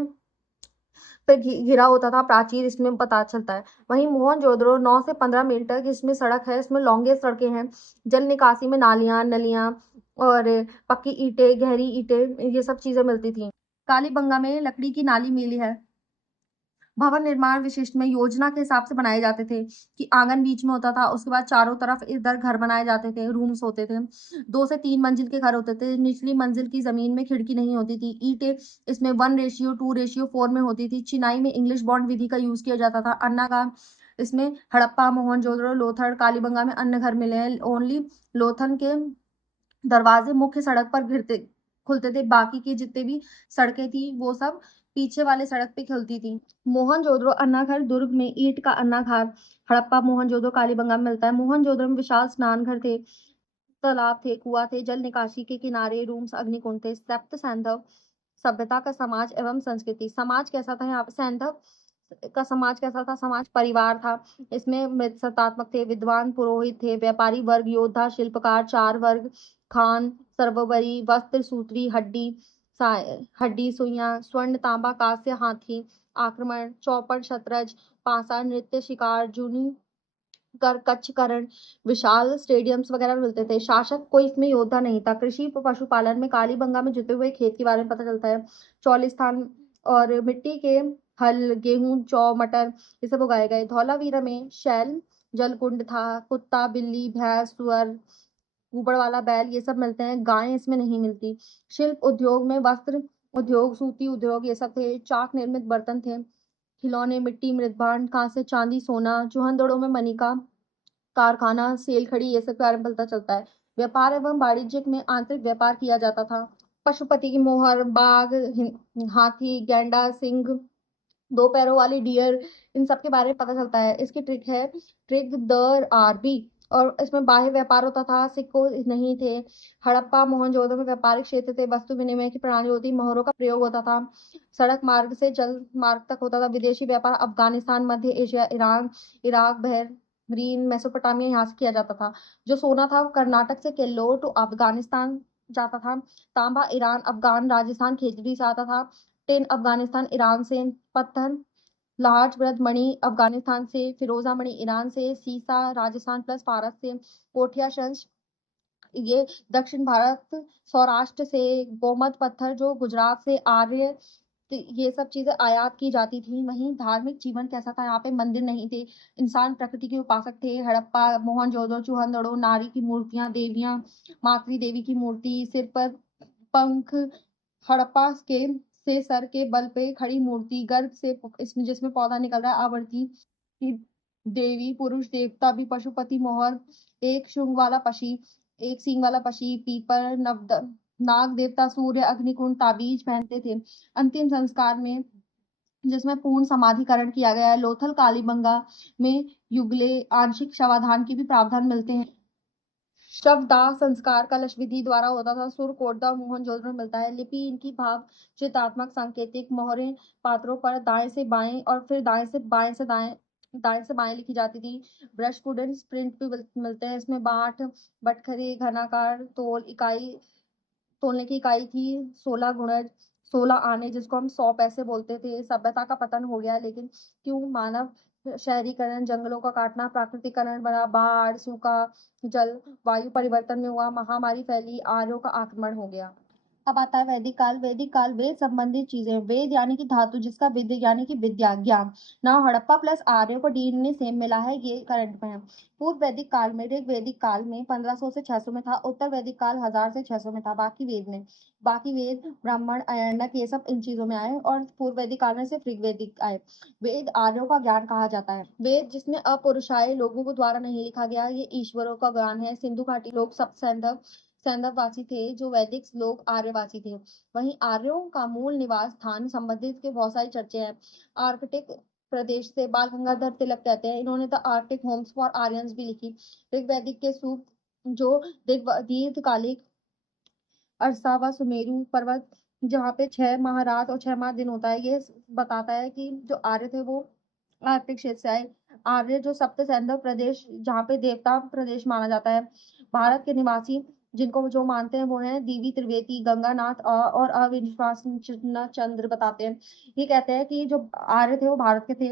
पे घिरा होता था, प्राचीर इसमें पता चलता है। वहीं मोहनजोदड़ो 9 से 15 मील तक इसमें सड़क है, इसमें लॉन्गेस्ट सड़कें हैं। जल निकासी में नालियां, नलियां और पक्की ईंटें, गहरी ईंटें, ये सब चीजें मिलती थी। कालीबंगा में लकड़ी की नाली मिली है। भवन निर्माण विशिष्ट में योजना के हिसाब से बनाए जाते थे कि आंगन बीच में होता था, उसके बाद चारों तरफ इधर घर बनाए जाते थे, रूम्स होते थे। 2 से 3 मंजिल के घर होते थे। निचली मंजिल की जमीन में खिड़की नहीं होती थी। ईंटें इसमें 1:2:4 में होती थी। चिनाई में इंग्लिश बॉन्ड विधि का यूज किया जाता था। अन्ना का इसमें हड़प्पा, मोहनजोदड़ो, लोथड़, कालीबंगा में अन्य घर मिले हैं। ओनली लोथन के दरवाजे मुख्य सड़क पर घिरते खुलते थे, बाकी की जितने भी सड़कें थी वो सब पीछे वाले सड़क पे खुलती थी। मोहनजोदड़ो अन्नाघर दुर्ग में ईंट का अन्नाघर, हड़प्पा, मोहनजोदड़ो, कालीबंगा में मिलता है। मोहनजोदड़ो में विशाल स्नान घर थे, तालाब थे, कुआं थे, जल निकासी के किनारे, रूम्स, अग्निकुंड थे। सप्त सैंधव सभ्यता का समाज एवं संस्कृति। समाज कैसा था? यहाँ पे सैंधव का समाज कैसा था? समाज परिवार था। इसमें मृत सत्तात्मक थे, विद्वान पुरोहित थे, व्यापारी वर्ग, योद्धा, शिल्पकार, 4 वर्ग, खान, सर्वोपरि, वस्त्र, सूत्री, हड्डी, सुइयां, स्वर्ण, तांबा, कांस्य, हाथी, आक्रमण, चौपड़, शतरंज, पासा, नृत्य, शिकार, जूनी कच्छकरण, विशाल स्टेडियम्स वगैरह मिलते थे। शासक कोई इसमें योद्धा नहीं था। कृषि पशुपालन में कालीबंगा में जुते हुए खेत के बारे में पता चलता है। चौलिस्तान और मिट्टी के हल, गेहूं, जौ, मटर, ये सब उगाए गए। धौलावीरा में शैल जलकुंड था। कुत्ता, बिल्ली, भैंस, सुअर, ऊबड़ वाला बैल, ये सब मिलते हैं। गायें इसमें नहीं मिलती। शिल्प उद्योग में वस्त्र उद्योग, सूती उद्योग, ये सब थे। चाक निर्मित बर्तन थे। खिलौने, मिट्टी, मृदभांड, कांसे, चांदी, सोना। चूहनदड़ों में मनिका कारखाना, सेल खड़ी, ये सब के बारे में पता चलता है। व्यापार एवं वाणिज्य में आंतरिक व्यापार किया जाता था। पशुपति की मोहर, बाघ, हाथी, गैंडा, सिंह, 2 पैरों वाली डियर, इन सब के बारे में पता चलता है। इसकी ट्रिक है, ट्रिक दर आरबी। और इसमें बाह्य व्यापार होता था, सिक्कों नहीं थे। हड़प्पा, मोहनजोदड़ो में व्यापारिक क्षेत्र थे, वस्तु विनिमय की प्रणाली होती, मोहरों का प्रयोग होता था, सड़क मार्ग से जल मार्ग तक होता था। विदेशी व्यापार अफगानिस्तान, मध्य Asia, Iran, Iraq, Bahrain, Mesopotamia, यहाँ से किया जाता था। जो सोना था वो कर्नाटक से केल्लोर टू अफगानिस्तान जाता था। तांबा ईरान, अफगान, राजस्थान, खेजड़ी से आता था। टिन अफगानिस्तान, ईरान से। पत्थर लार्ज बृहद मणि अफगानिस्तान से। फिरोजा मणि ईरान से। सीसा राजस्थान प्लस पारस से। कोठिया शंश ये दक्षिण भारत, सौराष्ट्र से। गोमत पत्थर जो गुजरात से। आर्य, तो ये सब चीजें आयात की जाती थी। वहीं धार्मिक जीवन कैसा था? यहाँ पे मंदिर नहीं थे, इंसान प्रकृति के उपासक थे। हड़प्पा, मोहनजोदड़ो, चूहनदड़ो, नारी की मूर्तियां, देवियां, मातृ देवी की मूर्ति, सिर पर पंख, हड़प्पा के से सर के बल पे खड़ी मूर्ति, गर्भ से इसमें जिसमें पौधा निकल रहा है, आवृत्ति की देवी, पुरुष देवता भी, पशुपति मोहर, एक शुंग वाला पक्षी, एक सींग वाला पक्षी, पीपल, नाग देवता, सूर्य, अग्निकुंड, ताबीज पहनते थे। अंतिम संस्कार में जिसमें पूर्ण समाधिकरण किया गया है। लोथल कालीबंगा में युगले आंशिक शवाधान के भी प्रावधान मिलते हैं। शवदाह संस्कार कलश विधि द्वारा होता था। सुर कोटदा मोहनजोदड़ो में मिलता है। लिपि इनकी भाव चित्रात्मक सांकेतिक मोहरें पात्रों पर दाएं से बाएं और फिर दाएं से बाएं लिखी जाती थी। ब्रश कुडेंस प्रिंट भी मिलते हैं। इसमें बाट, बटखरे, घनाकार, तोलने की इकाई थी। 16 गुणज, 16 आने, जिसको हम 100 पैसे बोलते थे। सभ्यता का पतन हो गया, लेकिन क्यों? मानव शहरीकरण, जंगलों का काटना, प्राकृतिकरण बढ़ा, बाढ़, सूखा, जल, वायु परिवर्तन में हुआ, महामारी फैली, आर्यों का आक्रमण हो गया। अब आता है वैदिक काल। वैदिक काल वेद संबंधित चीजें। वेद यानी कि धातु, जिसका विद्य यानी कि विद्या ज्ञान। ना हड़प्पा प्लस आर्यों को डीएनए सेम मिला है, ये करंट में है। पूर्व वैदिक काल में, ऋग वैदिक काल में 1500 से 600 में था। उत्तर वैदिक काल 1000 से 600 में था। बाकी वेद ब्राह्मण अरण्यक ये सब इन चीजों में आए, और पूर्व वैदिक काल में सिर्फ ऋग्वेदिक आए। वेद आर्यों का ज्ञान कहा जाता है। वेद जिसमें अपौरुषाय लोगों को द्वारा नहीं लिखा गया, ये ईश्वरों का ज्ञान है। सिंधु घाटी लोग सब सैंधववासी थे, जो वैदिक लोग आर्यवासी थे। वहीं आर्यों का मूल निवास स्थान संबंधित के बहुत सारी चर्चे हैं। आर्कटिक प्रदेश से बाल गंगाधर तिलक कहते हैं, इन्होंने the Arctic Holmes for Aryans भी लिखी। ऋग्वैदिक के सूक्त जो दीर्घकालिक अरसा व सुमेरु पर्वत, जहाँ पे 6 माह रात और 6 माह दिन होता है, ये बताता है कि जो आर्य थे वो आर्कटिक क्षेत्र से आए। आर्य जो सप्त सैंधव प्रदेश, जहाँ पे देवता प्रदेश माना जाता है। भारत के निवासी जिनको जो मानते हैं वो हैं देवी त्रिवेदी, गंगानाथ और अविश्वास चंद्र बताते हैं। ये कहते हैं कि जो आर्य थे वो भारत के थे।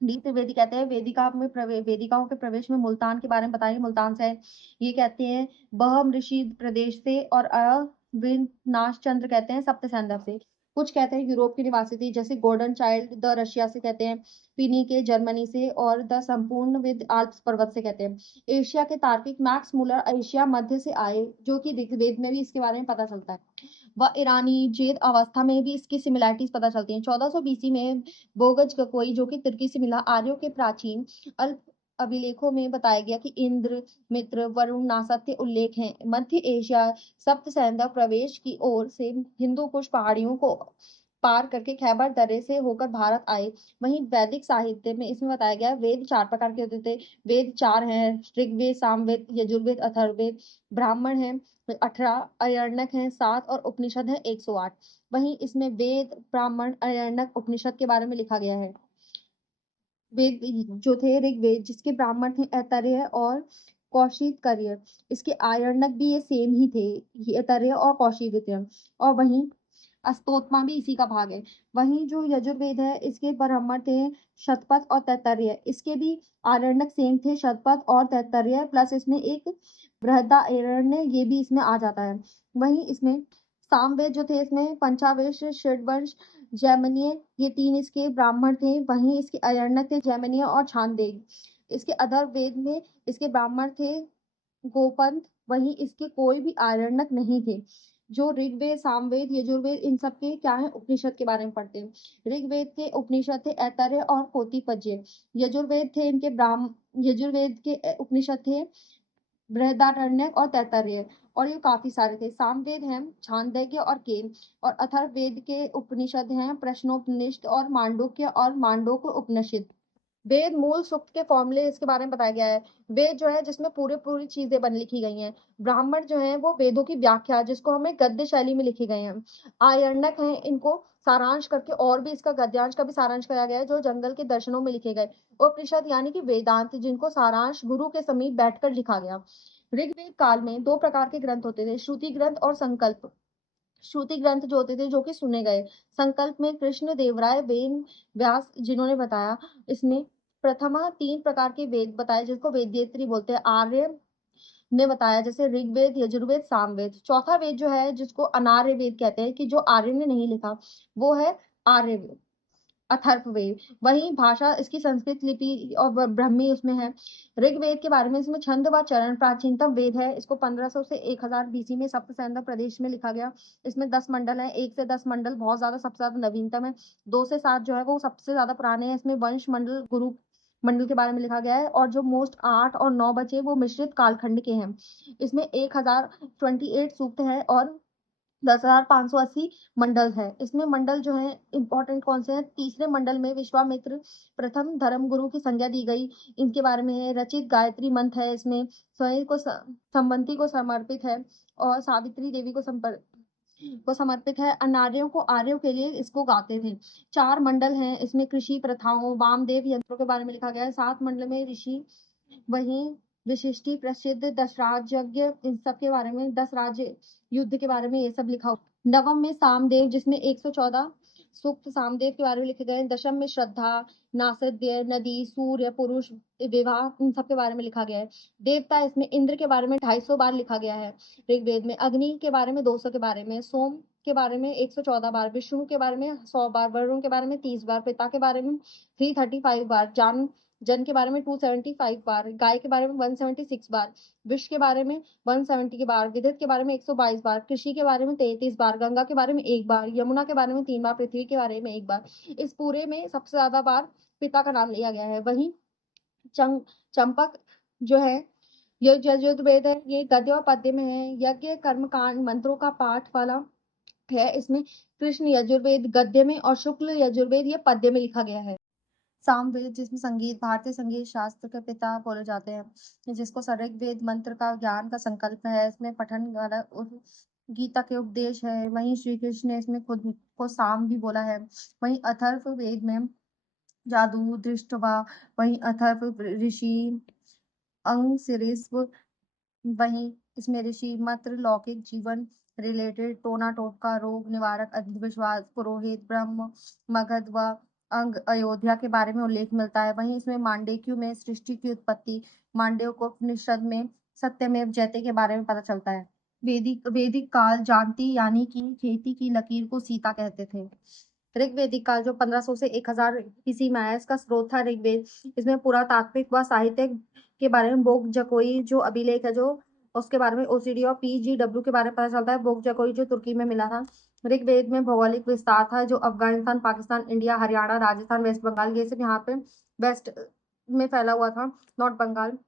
डी त्रिवेदी कहते हैं वेदिकाओं के प्रवेश में मुल्तान के बारे में बताएंगे, मुल्तान से है। ये कहते हैं बहम ऋषि प्रदेश से, और अविनाश चंद्र कहते हैं सप्त सैंधव से। कुछ कहते हैं यूरोप के निवासी थे, जैसे गोल्डन चाइल्ड द रशिया से कहते हैं, फिनी के जर्मनी से, और द संपूर्ण विद आल्प्स पर्वत से कहते हैं। एशिया के तार्किक मैक्स मुलर एशिया मध्य से आए, जो कि ऋग्वेद में भी इसके बारे में पता चलता है। व ईरानी जेद अवस्था में भी इसकी सिमिलैरिटीज पता चलती हैं। 1400 बीसी में बोगज गकोई, जो कि तुर्की से मिला, आर्यों के प्राचीन अल्प अभिलेखों में बताया गया कि इंद्र, मित्र, वरुण, नासत्य उल्लेख हैं। मध्य एशिया सप्त सैंधव प्रवेश की ओर से हिंदू कुश पहाड़ियों को पार करके खैबर दर्रे से होकर भारत आए। वहीं वैदिक साहित्य में इसमें बताया गया वेद 4 प्रकार के होते थे। वेद 4 हैं, ऋग्वेद, सामवेद, यजुर्वेद, अथर्ववेद। ब्राह्मण है 18, अरण्यक है 7, और उपनिषद है 108। वहीं इसमें वेद, ब्राह्मण, अरण्यक, उपनिषद के बारे में लिखा गया है। वेद जो थे ऋग्वेद, जिसके ब्राह्मण थे ऐतरेय और कौशिक कर्य। इसके आयर्नक भी ये सेम ही थे, ये ऐतरेय और कौशिक थे। और वहीं अस्तोत्मा भी इसी का भाग है। वहीं जो यजुर्वेद है, इसके ब्राह्मण थे शतपथ और तैत्तरीय। इसके भी आरण्यक सेम थे, शतपथ और तैत्तरीय, प्लस इसमें एक बृहदारण्य ये भी इसमें आ जाता है। वहीं इसमें सामवेद जो थे, इसमें पंचावेश, षडवंश, जैमिनीय, ये 3 इसके ब्राह्मण थे। वहीं इसके अयर्णक थे जैमिनीय और छांदेय। इसके अथर्ववेद में इसके ब्राह्मण थे गोपंथ। वहीं इसके कोई भी आरण्यक नहीं थे। जो ऋग्वेद, सामवेद, यजुर्वेद, इन सब के क्या है, उपनिषद के बारे में पढ़ते हैं। ऋग्वेद के उपनिषद थे ऐतरेय और कोटिपज्य। यजुर्वेद थे इनके यजुर्वेद के उपनिषद थे बृहदारण्यक और तैत्तरीय, और ये काफी सारे थे। सामवेद हैं छांदोग्य और केन, और अथर्ववेद के उपनिषद हैं प्रश्नोपनिषद और मांडुक्य और मांडोक्य उपनिषद। वेद मूल सूक्त के फॉर्मूले इसके बारे में बताया गया है। वेद जो है जिसमें पूरी चीजें बन लिखी गई हैं। ब्राह्मण जो है वो वेदों की व्याख्या, जिसको हमें गद्य शैली में लिखे गए हैं। आयर्णक हैं, इनको सारांश करके और भी इसका गद्यांश का भी सारांश किया गया है, जो जंगल के दर्शनों में लिखे गए। उपनिषद यानी कि वेदांत, जिनको सारांश गुरु के समीप बैठकर लिखा गया। ऋग्वेद काल में 2 प्रकार के ग्रंथ होते थे, श्रुति ग्रंथ और संकल्प। श्रुति ग्रंथ जो होते थे, जो कि सुने गए। संकल्प में कृष्ण देवराय, वेद व्यास जिन्होंने बताया। इसमें प्रथमा 3 प्रकार के वेद बताए, जिसको वेदयत्री बोलते हैं। आर्य ने बताया, जैसे ऋग्वेद, यजुर्वेद, सामवेद। चौथा वेद जो है, जिसको अनार्य वेद कहते हैं, कि जो आर्य ने नहीं लिखा, वो है आर्यवेद, अथर्ववेद। वहीं भाषा इसकी संस्कृत लिपि और ब्रह्मी उसमें है। ऋग्वेद के बारे में, इसमें छंद व चरण प्राचीनतम वेद है। इसको 1500 से 1000 बीसी में सप्त सैंधव प्रदेश में लिखा गया। इसमें 10 मंडल है, 1 से 10 मंडल बहुत ज्यादा, सबसे ज्यादा नवीनतम है। 2 से 7 जो है वो सबसे ज्यादा पुराने हैं। इसमें वंश मंडल, गुरु मंडल के बारे में लिखा गया है, और जो मोस्ट 8 और 9 बचे वो मिश्रित कालखंड के हैं। इसमें 1028 सूक्त है, और 10,580 मंडल है। इसमें मंडल जो है इंपॉर्टेंट कौन से हैं, तीसरे मंडल में विश्वामित्र प्रथम धर्म गुरु की संज्ञा दी गई, इनके बारे में है। रचित गायत्री मंत्र है, इसमें स्वयं को संबंती को समर्पित है, और सावित्री देवी को समर्पित है। अनार्यों को आर्यों के लिए इसको गाते थे। 4 मंडल हैं, इसमें कृषि प्रथाओं, वामदेव यंत्रों के बारे में लिखा गया है। 7 मंडल में ऋषि, वहीं विशिष्टि, प्रसिद्ध दशराज यज्ञ, इन सब के बारे में, 10 राज्य युद्ध के बारे में ये सब लिखा हुआ। नवम में सामदेव, जिसमें 114 सूक्त सामदेव के बारे में लिखे गए हैं। दशम में श्रद्धा, नासद्य, नदी, सूर्य, पुरुष, विवाह, इन सब के बारे में लिखा गया है। देवता, इसमें इंद्र के बारे में 250 बार लिखा गया है ऋग्वेद में। अग्नि के बारे में 200 के बारे में, सोम के बारे में 114 बार, विष्णु के बारे में 100 बार, वरुण के बारे में 30 बार, पिता के बारे में 335 बार, जन के बारे में 275 बार, गाय के बारे में 176 बार, विष के बारे में 170 के बार, विद्युत के बारे में 122 बार, कृषि के बारे में 33 बार, गंगा के बारे में 1 बार, यमुना के बारे में 3 बार, पृथ्वी के बारे में 1 बार। इस पूरे में सबसे ज्यादा बार पिता का नाम लिया गया है। वहीं चंपक जो है, ये यजुर्वेद है, ये गद्य और पद्य में है। यज्ञ कर्म कांड मंत्रों का पाठ वाला है। इसमें कृष्ण यजुर्वेद गद्य में और शुक्ल यजुर्वेद ये पद्य में लिखा गया है। सामवेद, जिसमें संगीत, भारतीय संगीत शास्त्र के पिता बोले जाते हैं, जिसको ऋग्वेद मंत्र का ज्ञान का संकल्प है। इसमें पठन वाला गीता के उपदेश है। वहीं श्री कृष्ण ने इसमें खुद को साम भी बोला है। वहीं अथर्ववेद में जादू, दृष्टवा, वहीं अथर्व ऋषि अंगसिरिस्व, वहीं इसमें ऋषि मंत्र, लौकिक जीवन रिलेटेड, टोना टोटका, रोग निवारक, अंधविश्वास, पुरोहित, ब्रह्म, मगध व अंग, अयोध्या के बारे में उल्लेख मिलता है। वहीं इसमें मांडुक्य में सृष्टि की उत्पत्ति, मांडव्योपनिषद में सत्यमेव जयते के बारे में पता चलता है। वैदिक काल, जानती यानी कि खेती की लकीर को सीता कहते थे। ऋग्वेदिक काल जो 1500 से 1000 ईसा में आया, इसका स्रोत था ऋग्वेद। इसमें पुरातात्विक व साहित्य के बारे में बोक जकोई जो अभिलेख है, जो उसके बारे में ओसीडी और पीजीडब्ल्यू के बारे में पता चलता है। बोक जकोई जो तुर्की में मिला था। ऋग्वेद में भौगोलिक विस्तार था, जो अफगानिस्तान, पाकिस्तान, इंडिया, हरियाणा, राजस्थान, वेस्ट बंगाल, ये सब यहाँ पे वेस्ट में फैला हुआ था, नॉर्थ बंगाल,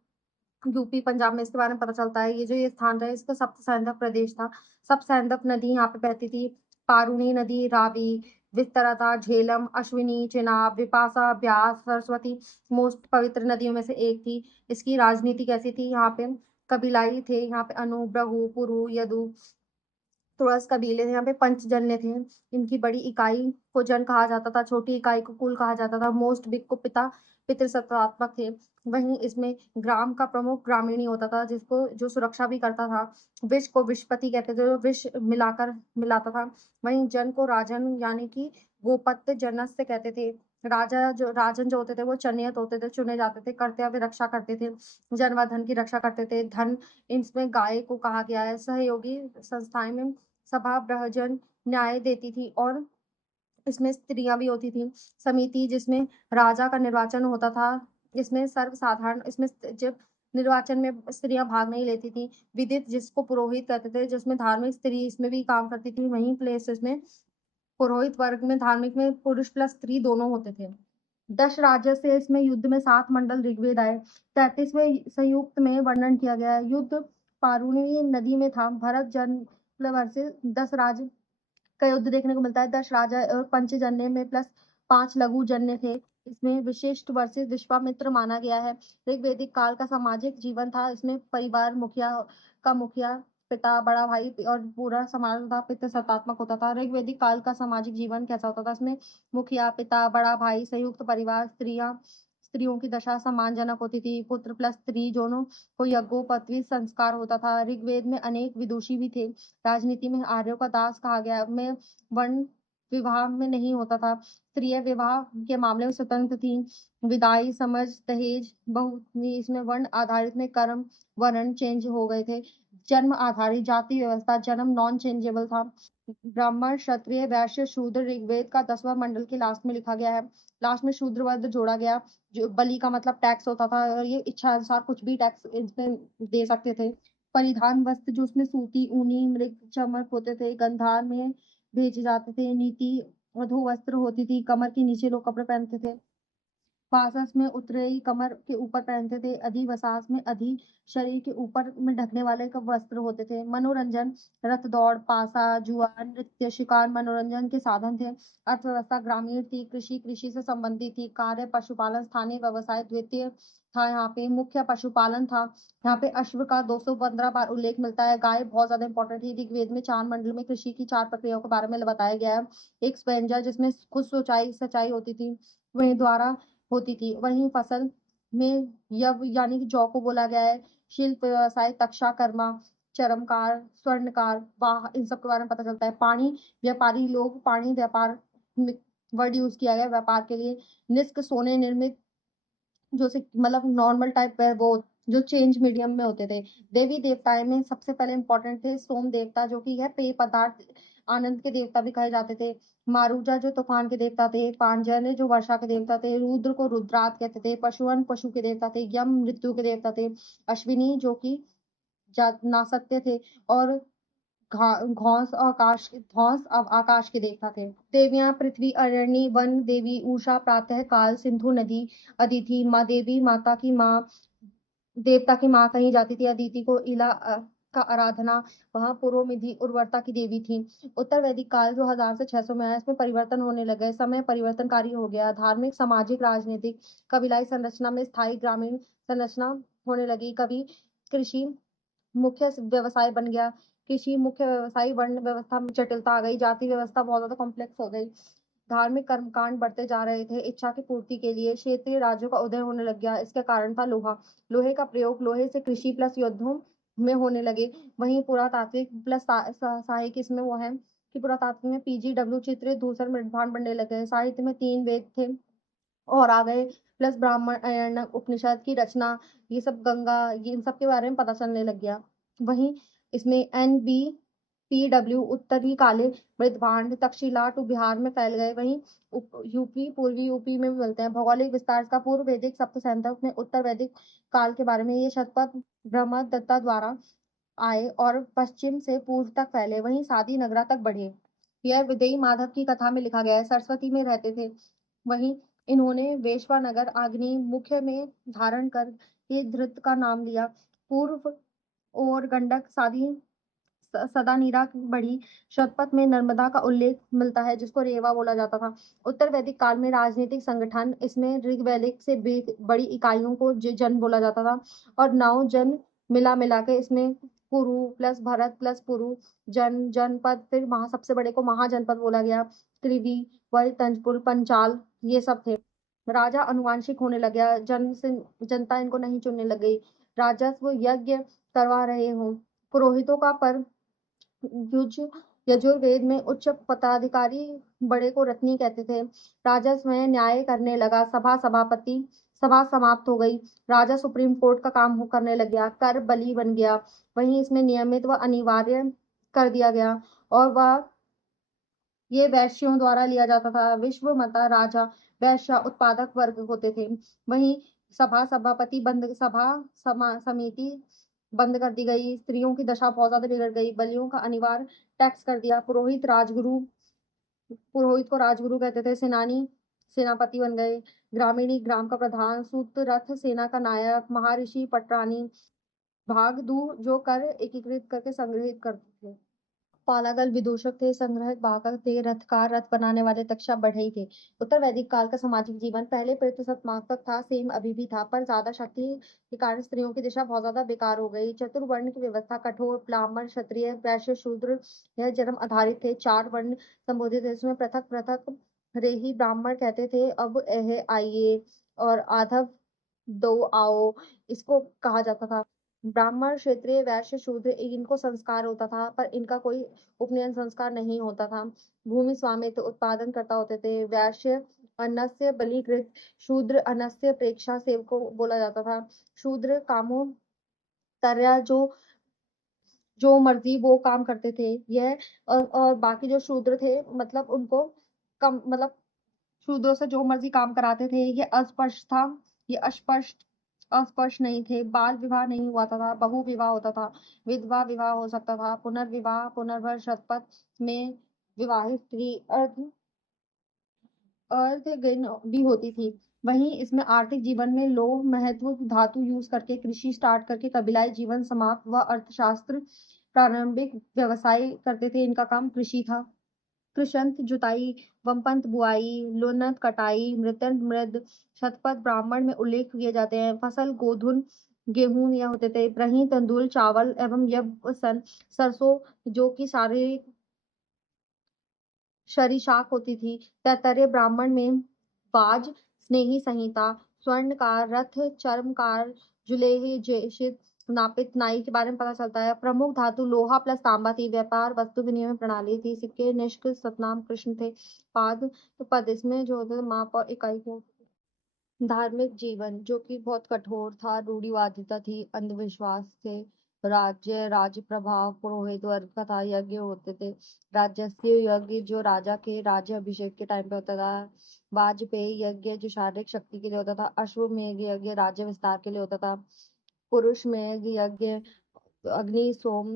यूपी, पंजाब में इसके बारे में पता चलता है। ये जो ये स्थान था, इसका सप्तसैंधव प्रदेश था। सप्तसैंधव नदी यहाँ पे बहती थी। पारुणी नदी, रावी, विस्तरता, झेलम, अश्विनी, चिनाब, विपाशा, ब्यास, सरस्वती मोस्ट पवित्र नदियों में से एक थी। इसकी राजनीति कैसी थी? यहाँ पे कबीलाई थे, यहाँ पे अनु, ब्रहु, पुरु, यदु, तुरस कबीले थे। यहाँ पे पंचजन्य थे। इनकी बड़ी इकाई को जन कहा जाता था, छोटी इकाई को कुल कहा जाता था। मोस्ट बिग को पिता, पितृसत्तात्मक थे। वहीं इसमें ग्राम का प्रमुख ग्रामीणी होता था, जिसको जो सुरक्षा भी करता था। विष को विषपति कहते थे, जो विष मिलाता था। वहीं जन को राजन यानी कि गोपत्य जनस्य कहते थे। राजन जो होते थे वो चयनित होते थे, चुने जाते थे, कर्तव्य रक्षा करते थे, जन व धन की रक्षा करते थे। धन, इसमें गाय को कहा गया है। सहयोगी संस्थाएं में सभा बृहजन न्याय देती थी, और इसमें स्त्रियां भी होती थी। समिति, जिसमें राजा का निर्वाचन होता था। इसमें सर्वसाधारण, इसमें जब निर्वाचन में स्त्रियां भाग नहीं लेती थी। विदित, जिसको पुरोहित कहते थे, जिसमें धार्मिक स्त्री इसमें भी काम करती थी। वहीं प्लेस, इसमें पुरोहित वर्ग में धार्मिक में पुरुष प्लस स्त्री दोनों होते थे। दश राजस्य, इसमें युद्ध में 7 मंडल ऋग्वेद आए। 33वें संयुक्त में वर्णन किया गया है। युद्ध पारुणी नदी में था। भरत जन वर्सेस 10 राज का युद्ध देखने को मिलता है। 10 राजा और पंचजन्य में प्लस 5 लघु जन्य थे। इसमें विशिष्ट वर्सेस विश्वामित्र माना गया है। ऋग्वेदिक काल का सामाजिक जीवन था। इसमें परिवार, मुखिया, पिता, बड़ा भाई और पूरा समाज था, पितृ सत्तात्मक होता था। ऋग्वेदिक काल का सामाजिक जीवन कैसा होता था? इसमें मुखिया, पिता, बड़ा भाई, संयुक्त परिवार, स्त्रियों की दशा सम्मानजनक होती थी। पुत्र प्लस स्त्री दोनों को यज्ञोपवीत संस्कार होता था। ऋग्वेद में अनेक विदुषी भी थे। राजनीति में आर्यों का दास कहा गया। में वर्ण विवाह में नहीं होता था। स्त्रियां विवाह के मामले में स्वतंत्र थी। विदाई, समझ, दहेज, इसमें वर्ण आधारित में कर्म वर्ण चेंज हो गए थे। जन्म आधारित जाति व्यवस्था, जन्म नॉन चेंजेबल था। ब्राह्मण, क्षत्रिय, वैश्य, शूद्र ऋग्वेद का 10वां मंडल के लास्ट में लिखा गया है। लास्ट में शूद्र वर्ग जोड़ा गया, जो बलि का मतलब टैक्स होता था, और ये इच्छा अनुसार कुछ भी टैक्स इसमें दे सकते थे। परिधान वस्त्र, जो उसमें सूती, ऊनी, मृग, चमक होते थे, गंधार में भेजे जाते थे। नीति वधु वस्त्र होती थी, कमर के नीचे लोग कपड़े पहनते थे। फासस में उतरेई कमर के ऊपर पहनते थे। अधिवसास में अधि शरीर के ऊपर में ढकने वाले का वस्त्र होते थे। मनोरंजन, रथ दौड़, पासा, जुआ, नृत्य, शिकार मनोरंजन के साधन थे। अर्थव्यवस्था ग्रामीण थी। कृषि से संबंधित थी। कार्य पशुपालन, स्थानीय व्यवसाय द्वितीय था। यहाँ पे मुख्य पशुपालन था। यहाँ पे अश्व का 215 बार उल्लेख मिलता है। गाय बहुत ज्यादा इंपॉर्टेंट थी। ऋग्वेद में 4 मंडल में कृषि की 4 प्रक्रियाओं के बारे में बताया गया है। एक स्पेंजर, जिसमें खुद सच्चाई होती थी, वही द्वारा होती थी। वहीं फसल में यव यानी कि जौ को बोला गया है। शिल्प व्यवसाय, तक्षा, कर्मा, चरमकार, स्वर्णकार, वाह, इन सब के बारे में पता चलता है। पानी व्यापारी लोग पानी व्यापार वर्ड यूज किया गया व्यापार के लिए। निष्क सोने निर्मित जो से मतलब नॉर्मल टाइप है वो जो चेंज मीडियम में होते थे। देवी देवताएं में सबसे पहले इंपॉर्टेंट थे सोम देवता, जो कि है पेय पदार्थ आनंद के देवता भी कहे जाते थे। मारुजा जो तूफान के देवता थे। पांजन्य जो वर्षा के देवता थे। रुद्र को रुद्रात कहते थे। पशुअन पशु के देवता थे। यम मृत्यु के देवता थे। अश्विनी जो कि नासत्य थे। और धौंस आकाश के देवता थे। देवियां पृथ्वी, अरण्य, वन देवी उषा, प्रातः काल, सिंधु नदी, अदिति माँ देवी, माता की माँ, देवता की माँ कही जाती थी। अदिति को इला का आराधना, वहां पुरोमिधि उर्वरता की देवी थी। उत्तर वैदिक काल जो 1000 से 600 में आया, इसमें परिवर्तन होने लगे। समय परिवर्तनकारी हो गया। धार्मिक, सामाजिक, राजनीतिक, कबीलाई संरचना में स्थायी ग्रामीण संरचना होने लगी। कभी कृषि मुख्य व्यवसाय बन गया। कृषि मुख्य व्यवसायी वर्ण व्यवस्था में जटिलता आ गई। जाति व्यवस्था बहुत ज्यादा कॉम्प्लेक्स हो गई। धार्मिक कर्मकांड बढ़ते जा रहे थे। इच्छा की पूर्ति के लिए क्षेत्रीय राज्यों का उदय होने लग गया। इसका कारण था लोहा। लोहे का प्रयोग लोहे से कृषि प्लस युद्धों में होने लगे। वहीं पुरातात्विक प्लस साहित्य इसमें वो है कि पुरातात्विक में पीजीडब्ल्यू चित्र धूसर मृदभांड बनने लगे। साहित्य में 3 वेद थे और आ गए, प्लस ब्राह्मण, आरण्यक, उपनिषद की रचना, ये सब गंगा, ये इन सब के बारे में पता चलने लग गया। वहीं इसमें NBPW उत्तरी काले मृदभांड तक्षशिला टू बिहार में फैल गए। वहीं यूपी, पूर्वी यूपी में भी मिलते हैं। भौगोलिक विस्तार का पूर्व वैदिक सप्तसैंधव में उत्तर वैदिक काल के बारे में, ये शतपथ ब्रह्मदत्ता द्वारा आए और पश्चिम से पूर्व तक फैले। वहीं सादी नगरा तक बढ़े। यह विदेही माधव की कथा में लिखा गया है। सरस्वती में रहते थे। वहीं इन्होंने वेश्वानगर आग्नेय मुख्य में धारण कर के धृत का नाम लिया। पूर्व और गंडक सादी सदा नीरा बढ़ी। शतपथ में नर्मदा का उल्लेख मिलता है, जिसको रेवा बोला जाता था। उत्तर वैदिक काल में राजनीतिक संगठन, इसमें ऋग्वैदिक से बड़ी इकाइयों को जन बोला जाता था। और 9 जन मिला मिला के इसमें कुरु प्लस भरत प्लस पुरु जनपद, फिर सबसे बड़े को महाजनपद बोला गया। त्रिवी, वही तंजपुर, पंचाल, ये सब थे। राजा अनुवांशिक होने लग गया। जनता इनको नहीं चुनने लग गई। राजस्व यज्ञ करवा रहे हो। पुरोहितों का पर यजुर्वेद में उच्च पदाधिकारी बड़े को रत्नी कहते थे। राजा स्वयं न्याय करने लगा। सभा समाप्त हो गई। राजा सुप्रीम कोर्ट का काम करने लग गया। कर बली बन गया। वहीं इसमें नियमित व अनिवार्य कर दिया गया और वह ये वैश्यों द्वारा लिया जाता था। विश्व मता राजा वैश्य उत्पादक वर्ग होते थे। वहीं सभापति बंद, समिति बंद कर दी गई। स्त्रियों की दशा बहुत ज्यादा बिगड़ गई। बलियों का अनिवार्य टैक्स कर दिया। पुरोहित को राजगुरु कहते थे। सेनानी सेनापति बन गए। ग्रामीणी ग्राम का प्रधान। सूत रथ सेना का नायक। महर्षि पटरानी भाग दू जो कर एकीकृत करके संग्रहित करते थे। पालागल विदूषक थे। संग्रहक वाहक थे। रथकार रथ बनाने वाले तक्षा बढ़ई थे। उत्तर वैदिक काल का सामाजिक जीवन पहले प्रतिशतमात्मक था, सेम अभी भी था, पर ज्यादा शक्ति के कारण स्त्रियों की दिशा बहुत ज्यादा बेकार हो गई। चतुर्वर्ण की व्यवस्था कठोर। ब्राह्मण, क्षत्रिय, वैश्य, शूद्र यह जन्म आधारित थे। 4 वर्ण संबोधित थे। इसमें पृथक पृथक रेही ब्राह्मण कहते थे। अब एह आइए और आधव दो आओ, इसको कहा जाता था। ब्राह्मण, क्षत्रिय, वैश्य, शूद्र इनको संस्कार होता था, पर इनका कोई उपनयन संस्कार नहीं होता था। भूमि स्वामित्व उत्पादन करता होते थे। वैश्य अन्नस्य बलिकृत, शूद्र अन्नस्य प्रेक्षा सेवको बोला जाता था। शूद्र कामों तरह जो मर्जी वो काम करते थे। यह और बाकी जो शूद्र थे मतलब उनको कम मतलब शूद्रों से जो मर्जी काम कराते थे। ये अस्पष्ट था। ये अस्पष्ट नहीं थे। बाल विवाह नहीं हुआ था। बहु विवाह होता था। विधवा विवाह हो सकता था। पुनर्विवाह पुनर्भर शतपथ में विवाहित स्त्री अर्धगन भी होती थी। वहीं इसमें आर्थिक जीवन में लौह महत्व धातु यूज करके कृषि स्टार्ट करके कबीलाई जीवन समाप्त व अर्थशास्त्र प्रारंभिक व्यवसाय करते थे। इनका काम कृषि था। कृषंत जुताई, वमपंत बुआई, लोनत कटाई, मृतंत मृद, शतपथ ब्राह्मण में उल्लेख किए जाते हैं। फसल गोधुन गेहूं या होते थे। ब्रही तंदुल चावल एवं यवसन सरसों जो कि शारीरिक शरीशाक होती थी। तैत्तरीय ब्राह्मण में वाज, स्नेही संहिता, स्वर्णकार, रथ, चर्मकार, जुलेही, जेशित, नापित नाई के बारे में पता चलता है। प्रमुख धातु लोहा प्लस तांबा थी। व्यापार वस्तु विनिमय प्रणाली थी। सिक्के निष्क सतनाम कृष्ण थे। पाद तो पद इसमें जो होता है माप और इकाई को। धार्मिक जीवन जो कि बहुत कठोर था, रूढ़िवादिता थी, अंधविश्वास थे। राज्य प्रभाव पुरोहित वर्ग का था, यज्ञ होते थे। राजस्व यज्ञ जो राजा के राज्य अभिषेक के टाइम पे होता था। वाजपेयी यज्ञ जो शारीरिक शक्ति के लिए होता था। अश्वमेध यज्ञ राज्य विस्तार के लिए होता था। पुरुष मेघ यज्ञ अग्नि सोम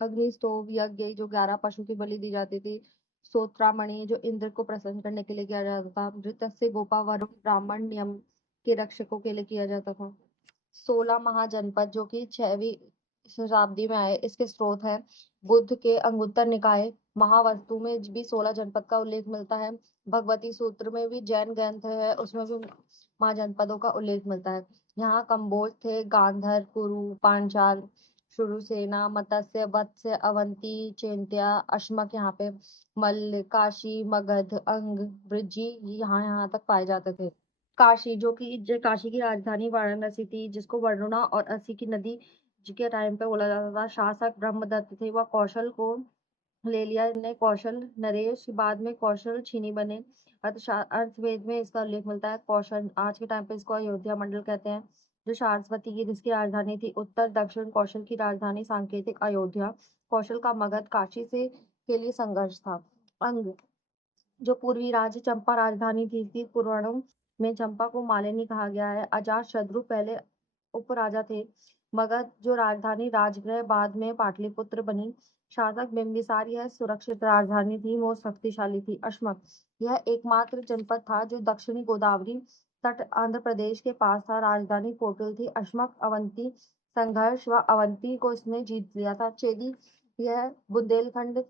अग्निस्तोभ यज्ञ जो 11 पशु की बलि दी जाती थी। स्तोत्रामणि जो इंद्र को प्रसन्न करने के लिए किया जाता था। मृतस्य गोपा वरुण ब्राह्मण नियम के रक्षकों के लिए किया जाता था। 16 महाजनपद जो कि 6वीं शताब्दी में आए, इसके स्रोत है बुद्ध के अंगुत्तर निकाय महावस्तु में भी 16 जनपद का उल्लेख मिलता है। भगवती सूत्र में भी जैन ग्रंथ है, उसमें भी महाजनपदों का उल्लेख मिलता है। यहाँ कंबोज थे, गांधार, कुरु, पांचाल, शुरुसेना, मत्स्य, वत्स्य, अवंती, चैंत्या, अश्मक, यहाँ पे मल्ल, काशी, मगध, अंग, वृज्जी यहाँ यहाँ तक पाए जाते थे। काशी जो काशी की राजधानी वाराणसी थी, जिसको वरुणा और अस्सी की नदी के टाइम पे बोला जाता था। शासक ब्रह्मदत्त थे, वह कौशल को ले लिया ने कौशल नरेश, बाद में कौशल छीनी बने। अर्थवेद में इसका उल्लेख मिलता है। कौशल आज के टाइम पे इसको अयोध्या मंडल कहते हैं। जो सारस्वती की जिसकी राजधानी थी उत्तर दक्षिण कौशल की राजधानी सांकेतिक अयोध्या। कौशल का मगध काशी से के लिए संघर्ष था। अंग जो पूर्वी राज्य चंपा राजधानी थी पुराणों में चंपा को मालिनी कहा गया है। अजात शत्रु पहले उपराजा थे। मगध जो राजधानी राजगृह बाद में पाटलिपुत्र बनी। शासक बिंबिसार यह सुरक्षित राजधानी थी, बहुत शक्तिशाली थी। अश्मक यह एकमात्र जनपद था जो दक्षिणी गोदावरी तट आंध्र प्रदेश के पास था। राजधानी कोटल थी। अश्मक अवंती संघर्ष व अवंती को इसने जीत लिया था। चेदी यह बुंदेलखंड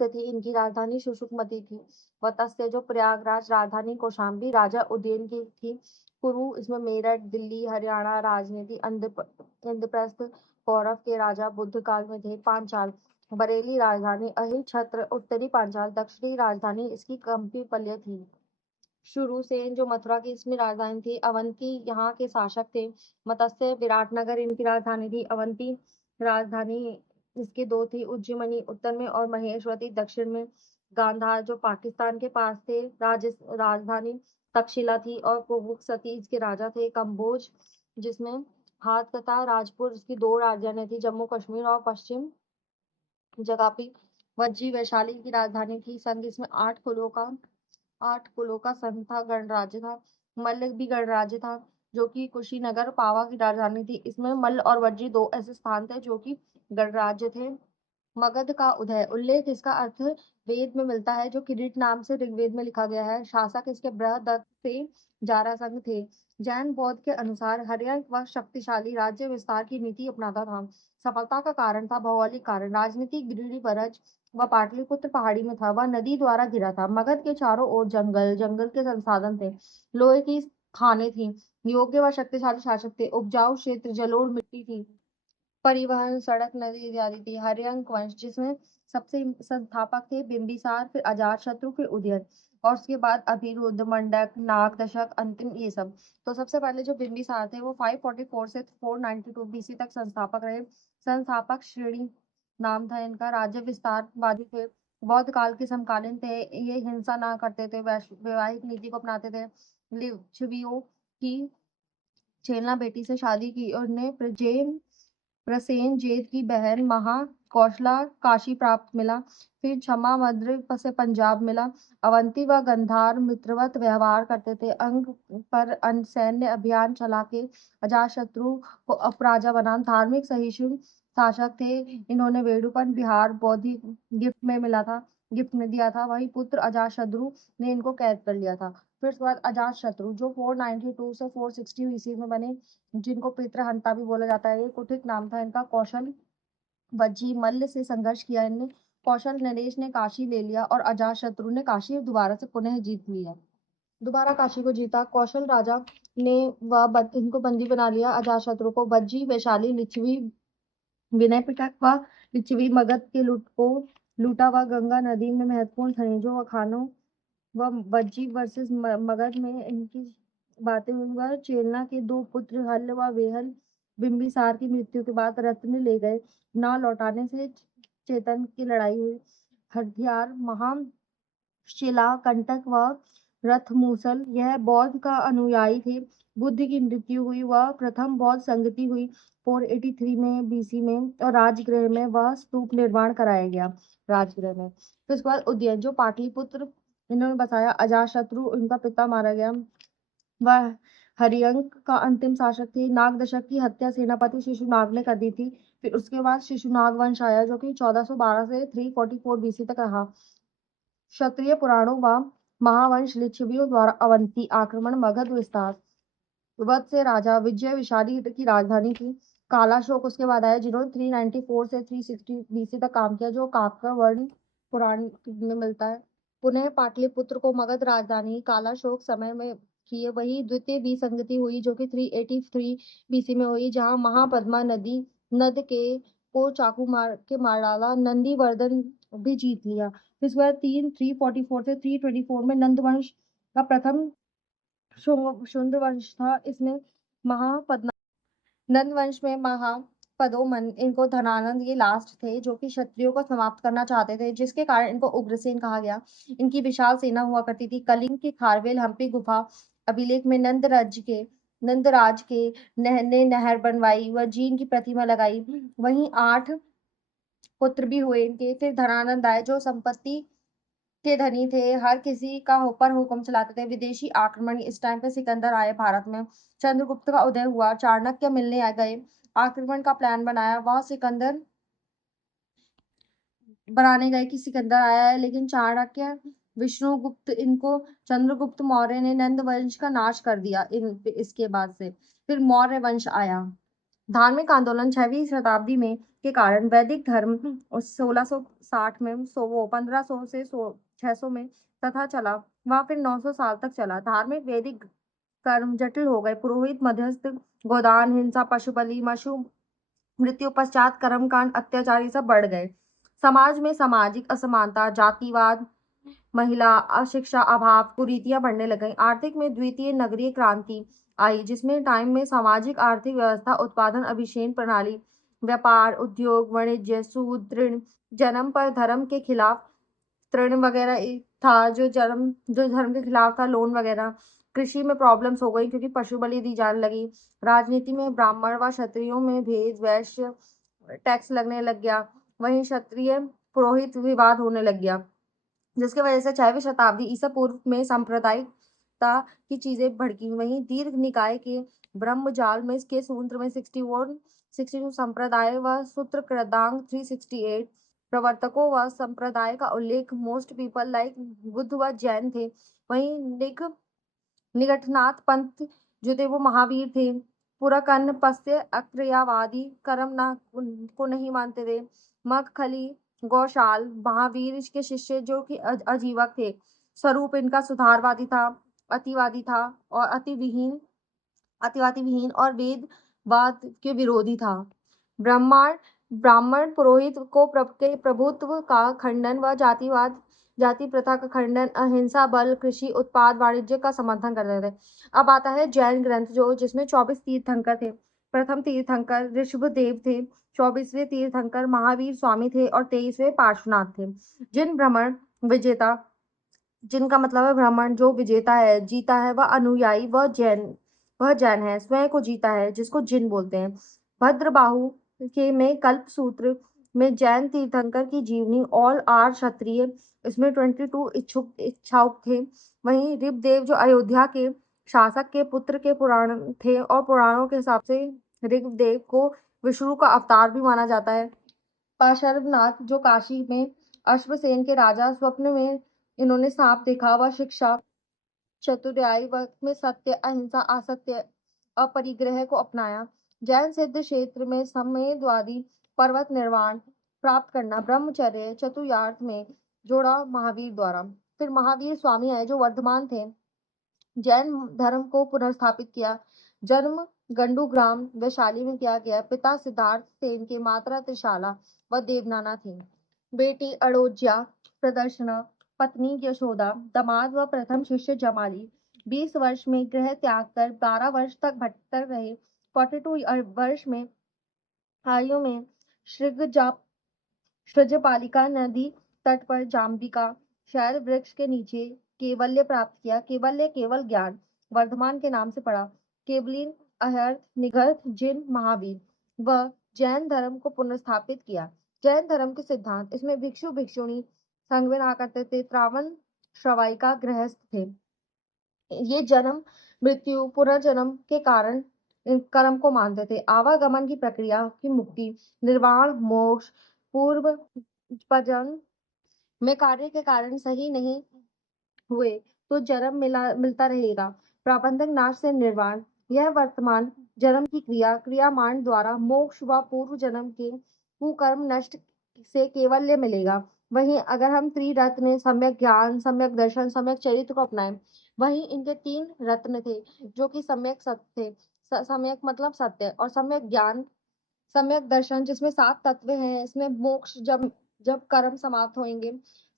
से थी, इनकी राजधानी सुषुप्मती थी। वतस्य जो प्रयागराज राजधानी कौशाम्बी राजा उदयन की थी। कुरु इसमें मेरठ दिल्ली हरियाणा राजनीति इंद्रप्रस्थ कौरव के राजा बुद्ध काल में थे। पांचाल बरेली राजधानी अहिल छत्र उत्तरी पांचाल दक्षिणी राजधानी इसकी कंपीपल्य थी। शुरू सेन जो मथुरा की इसमें राजधानी थी। अवंती यहाँ के शासक थे। मत्स्य विराटनगर इनकी राजधानी थी। अवंती राजधानी इसकी दो थी, उज्जमनी उत्तर में और महेश्वती दक्षिण में। गांधार जो पाकिस्तान के पास थे, राजधानी तक्षशिला थी और कोवुसती इसके राजा थे। कंबोज जिसमें हाथ तथा राजपुर इसकी दो राजधानी थी, जम्मू कश्मीर और पश्चिम जगापी। वज्जी वैशाली की राजधानी थी। संघ इसमें 8 कुलों का संघ था, गणराज्य था। मल्ल भी गणराज्य था जो कि कुशीनगर पावा की राजधानी थी। इसमें मल्ल और वज्जी दो ऐसे स्थान थे जो कि गणराज्य थे। मगध का उदय उल्लेख इसका अर्थ वेद में मिलता है जो किरीट नाम से ऋग्वेद में लिखा गया है। शासक इसके बृहदत्त से जारासंघ थे। जैन बौद्ध के अनुसार हर्यक व शक्तिशाली राज्य विस्तार की नीति अपनाता था। सफलता का कारण था भौगोलिक कारण। राजनीतिक गिरिडीह व पाटलिपुत्र पहाड़ी में था। वह नदी द्वारा घिरा था। मगध के चारों ओर जंगल जंगल के संसाधन थे। लोहे की खानें थी। योग्य व शक्तिशाली शासक थे। उपजाऊ क्षेत्र जलोढ़ मिट्टी थी। परिवहन सड़क नदी इत्यादि थी। हर्यंक वंश जिसमें सबसे संस्थापक थे बिंबिसार, फिर अजातशत्रु, फिर उदयन और उसके बाद अभिरुद्ध, मंडक, नाग दशक, अंतिम ये सब। तो सबसे पहले जो बिंबिसार थे वो 544 से 492 बीसी तक संस्थापक रहे। संस्थापक श्रेणी नाम था इनका। राज्य विस्तारवादी थे। बौद्ध काल के समकालीन थे। ये हिंसा ना करते थे, वैवाहिक नीति को अपनाते थे। लिच्छवियों की छेलना बेटी से शादी की और ने प्रसेनजीत की बहन महाकौशला काशी प्राप्त मिला। फिर क्षमा मद्र से पंजाब मिला। अवंती व गंधार मित्रवत व्यवहार करते थे। अंग पर सैन्य अभियान चला के अजातशत्रु को अपराजा बना। धार्मिक सहिष्णु शासक थे। इन्होंने वेडुपन बिहार बौद्धि गिफ्ट में दिया था। वही पुत्र अजातशत्रु ने इनको कैद कर लिया था। फिर उसके बाद अजातशत्रु जो 492 से 460 ईस्वी में बने, जिनको पितृहंता भी बोला जाता है। ये कुटिक नाम था इनका। कौशल वज्जी मल्ल से संघर्ष किया इनने। कौशल नरेश ने काशी ले लिया और अजातशत्रु ने काशी दोबारा से पुनः जीत लिया। दोबारा काशी को जीता। कौशल राजा ने इनको बंदी बना लिया अजातशत्रु को। वज्जी वैशाली लिच्छवी विनय पिटक व लिच्छवी मगध के लूटा व गंगा नदी में महत्वपूर्ण खनिजों व खानों व वज्जी वर्सेस मगध में इनकी बातें हुई। वह चेलना के दो पुत्र हल्ल व वेहल बिंबिसार की मृत्यु के बाद रत्न ले गए, न लौटाने से चेतन की लड़ाई हुई। हथियार महान शिला कंटक व रथमूसल, यह बौद्ध का अनुयायी थे। बुद्ध की मृत्यु हुई, वह प्रथम बौद्ध संगति हुई 483 में बीसी में, और राजगृह में वह स्तूप निर्माण कराया गया। राजगृह में फिर उसके बाद उज्जैन, जो पाटलिपुत्र इन्होंने बसाया। अजातशत्रु उनका पिता मारा गया। वह हरियंक का अंतिम शासक थे। नाग दशक की हत्या सेनापति शिशुनाग ने कर दी थी। फिर उसके बाद शिशुनाग वंश आया, जो कि 1412 से 344 बीसी तक रहा। क्षत्रिय पुराणों व महावंश लिच्छवियों द्वारा अवंती आक्रमण, मगध विस्तार, वध से राजा विजय विशाली की राजधानी थी। कालाशोक उसके बाद आया, जिन्होंने 394 से 360 बीसी तक काम किया, जो काकड़ वर्ण पुराण में मिलता है। पुनः पाटलिपुत्र को मगध राजधानी कालाशोक समय में किए। वही द्वितीय विसंगति हुई, जो कि 383 बीसी में हुई, जहां महापद्मा नदी नद के को चाकू मार डाला। नंदीवर्धन भी जीत लिया। फिर उसके बाद 344 से 324 में नंद वंश का प्रथम शुंग वंश था। इसमें महापद्मा नंद वंश में महापदोमन, इनको धनानंद ये लास्ट थे, जो कि क्षत्रियों को समाप्त करना चाहते थे, जिसके कारण इनको उग्रसेन कहा गया। इनकी विशाल सेना हुआ करती थी। कलिंग के खारवेल हम्पी गुफा अभिलेख में नंदराज के ने नहर बनवाई व जीन की प्रतिमा लगाई। वहीं 8 पुत्र भी हुए इनके। फिर धनानंद आए, जो संपत्ति के धनी थे, हर किसी का पर हुक्म चलाते थे। विदेशी आक्रमण, इस टाइम पे सिकंदर आए भारत में। चंद्रगुप्त का उदय हुआ, चाणक्य मिलने आ गए, आक्रमण का प्लान बनाया। वह सिकंदर बनाने गए कि सिकंदर आया है, लेकिन चाणक्य विष्णुगुप्त इनको चंद्रगुप्त मौर्य ने नंद वंश का नाश कर दिया। इसके बाद से फिर मौर्य वंश आया। धार्मिक आंदोलन 6वीं शताब्दी में के कारण वैदिक धर्म 1660 में 1500 से 600 में तथा चला। वह फिर 900 साल तक चला। धार्मिक वैदिक कर्म जटिल हो गए। पुरोहित, मध्यस्थ, गोदान, हिंसा, पशु बलि, मृत्यु पश्चात कर्मकांड, अत्याचार, ये सब बढ़ गए। समाज में सामाजिक असमानता, जातिवाद, महिला अशिक्षा, अभाव, कुरीतियां बढ़ने लग गई। आर्थिक में द्वितीय नगरीय क्रांति आई, जिसमें टाइम में सामाजिक आर्थिक व्यवस्था, उत्पादन, अभिषेक प्रणाली, व्यापार, उद्योग, वाणिज्य, सूद, ऋण, जन्म पर धर्म के खिलाफ ऋण वगैरह था, जो धर्म के खिलाफ था, लोन वगैरह। कृषि में प्रॉब्लम्स हो गई, क्योंकि पशु बलि दी जाने लगी। राजनीति में ब्राह्मण व क्षत्रियों में भेद, वैश्य टैक्स लगने लग गया। वहीं क्षत्रिय पुरोहित विवाद होने लग गया, जिसकी वजह से 6वीं शताब्दी ईसा पूर्व में सांप्रदायिकता की चीजें भड़की। वहीं दीर्घ निकाय के ब्रह्मजाल में इसके सूत्र में 62 संप्रदाय व सूत्र कृतांग 368 प्रवर्तकों व संप्रदाय का उल्लेख। मोस्ट पीपल लाइक बुद्ध व जैन थे। वहीं निगठनाथ पंथ जो थे वो महावीर थे। पुरकन पस्य अक्रियावादी कर्म न को नहीं मानते थे। मखखली गौशाल महावीर के शिष्य, जो कि अजीवक थे। स्वरूप इनका सुधारवादी था, अतिवादी था और अतिवादी विहीन और वेदवाद के विरोधी था। ब्राह्मण ब्राह्मण पुरोहित को के प्रभुत्व का खंडन व जाति प्रथा का खंडन, अहिंसा, बल, कृषि उत्पाद, वाणिज्य का समर्थन करते थे। अब आता है जैन ग्रंथ, जिसमें 24 तीर्थंकर थे। प्रथम तीर्थंकर ऋषभदेव थे। 24वें तीर्थंकर महावीर स्वामी थे और 23वें पार्श्वनाथ थे। जिन भ्रमण विजेता जिनका मतलब है ब्राह्मण, जो विजेता है, जीता है, वह जैन है, स्वयं को जीता है, जिसको जिन बोलते हैं। भद्रबाहु के में कल्प सूत्र में जैन तीर्थंकर की जीवनी, ऑल आर क्षत्रिय, इसमें 22 इच्छुक थे। वहीं ऋग्वेद, जो अयोध्या के शासक के पुत्र के पुराण थे, और पुराणों के हिसाब से ऋग्वेद को विष्णु का अवतार भी माना जाता है। पार्श्वनाथ, जो काशी में अश्वसेन के राजा, स्वप्न में इन्होंने सांप देखा। व शिक्षा चतुराई वक्त में सत्य, अहिंसा, असत्य, अपरिग्रह को अपनाया। जैन सिद्ध क्षेत्र में साम्यवादी पर्वत निर्वाण प्राप्त करना, ब्रह्मचर्य चतुर्थ में जोड़ा महावीर द्वारा। फिर महावीर स्वामी आए, जो वर्धमान थे। जैन धर्म को पुनर्स्थापित किया। जन्म गंडूग्राम वैशाली में किया गया। पिता सिद्धार्थ सेन के, माता त्रिशाला व देवनाना थी। बेटी अड़ोज्या प्रदर्शना, पत्नी यशोदा, दामाद व प्रथम शिष्य जमाली। 20 वर्ष में गृह त्याग कर 12 वर्ष तक भटकते रहे। 42 वर्ष में आयु में श्रजपालिका नदी तट पर जाम्बिका शैल वृक्ष के नीचे केवल्य प्राप्त किया। केवल्य केवल ज्ञान वर्धमान के नाम से पढ़ा। केवलीन अहर्थ निगर्थ जिन महावीर व जैन धर्म को पुनर्स्थापित किया। जैन धर्म के सिद्धांत इसमें भिक्षु भिक्षुणी संघ में रहा करते थे। त्रावण श्रवाइका गृहस्थ थे। ये जन्म मृत्यु पुनर्जन्म के कारण कर्म को मानते थे। आवागमन की प्रक्रिया की मुक्ति निर्वाण मोक्ष पूर्व जन्म में कार्य के कारण सही नहीं हुए तो जन्म मिलता रहेगा। प्राबंधक नाश से निर्वाण यह वर्तमान जन्म की क्रियामाण द्वारा मोक्ष व पूर्व जन्म के कुकर्म नष्ट से केवल्य मिलेगा। वहीं अगर हम त्रिरत्न सम्यक ज्ञान सम्यक दर्शन सम्यक चरित्र को अपनाएं, वहीं इनके 3 रत्न थे जो कि सम्यक सत्य थे। सम्यक मतलब सत्य और सम्यक ज्ञान सम्यक दर्शन जिसमें 7 तत्व हैं। इसमें मोक्ष जब जब कर्म समाप्त होंगे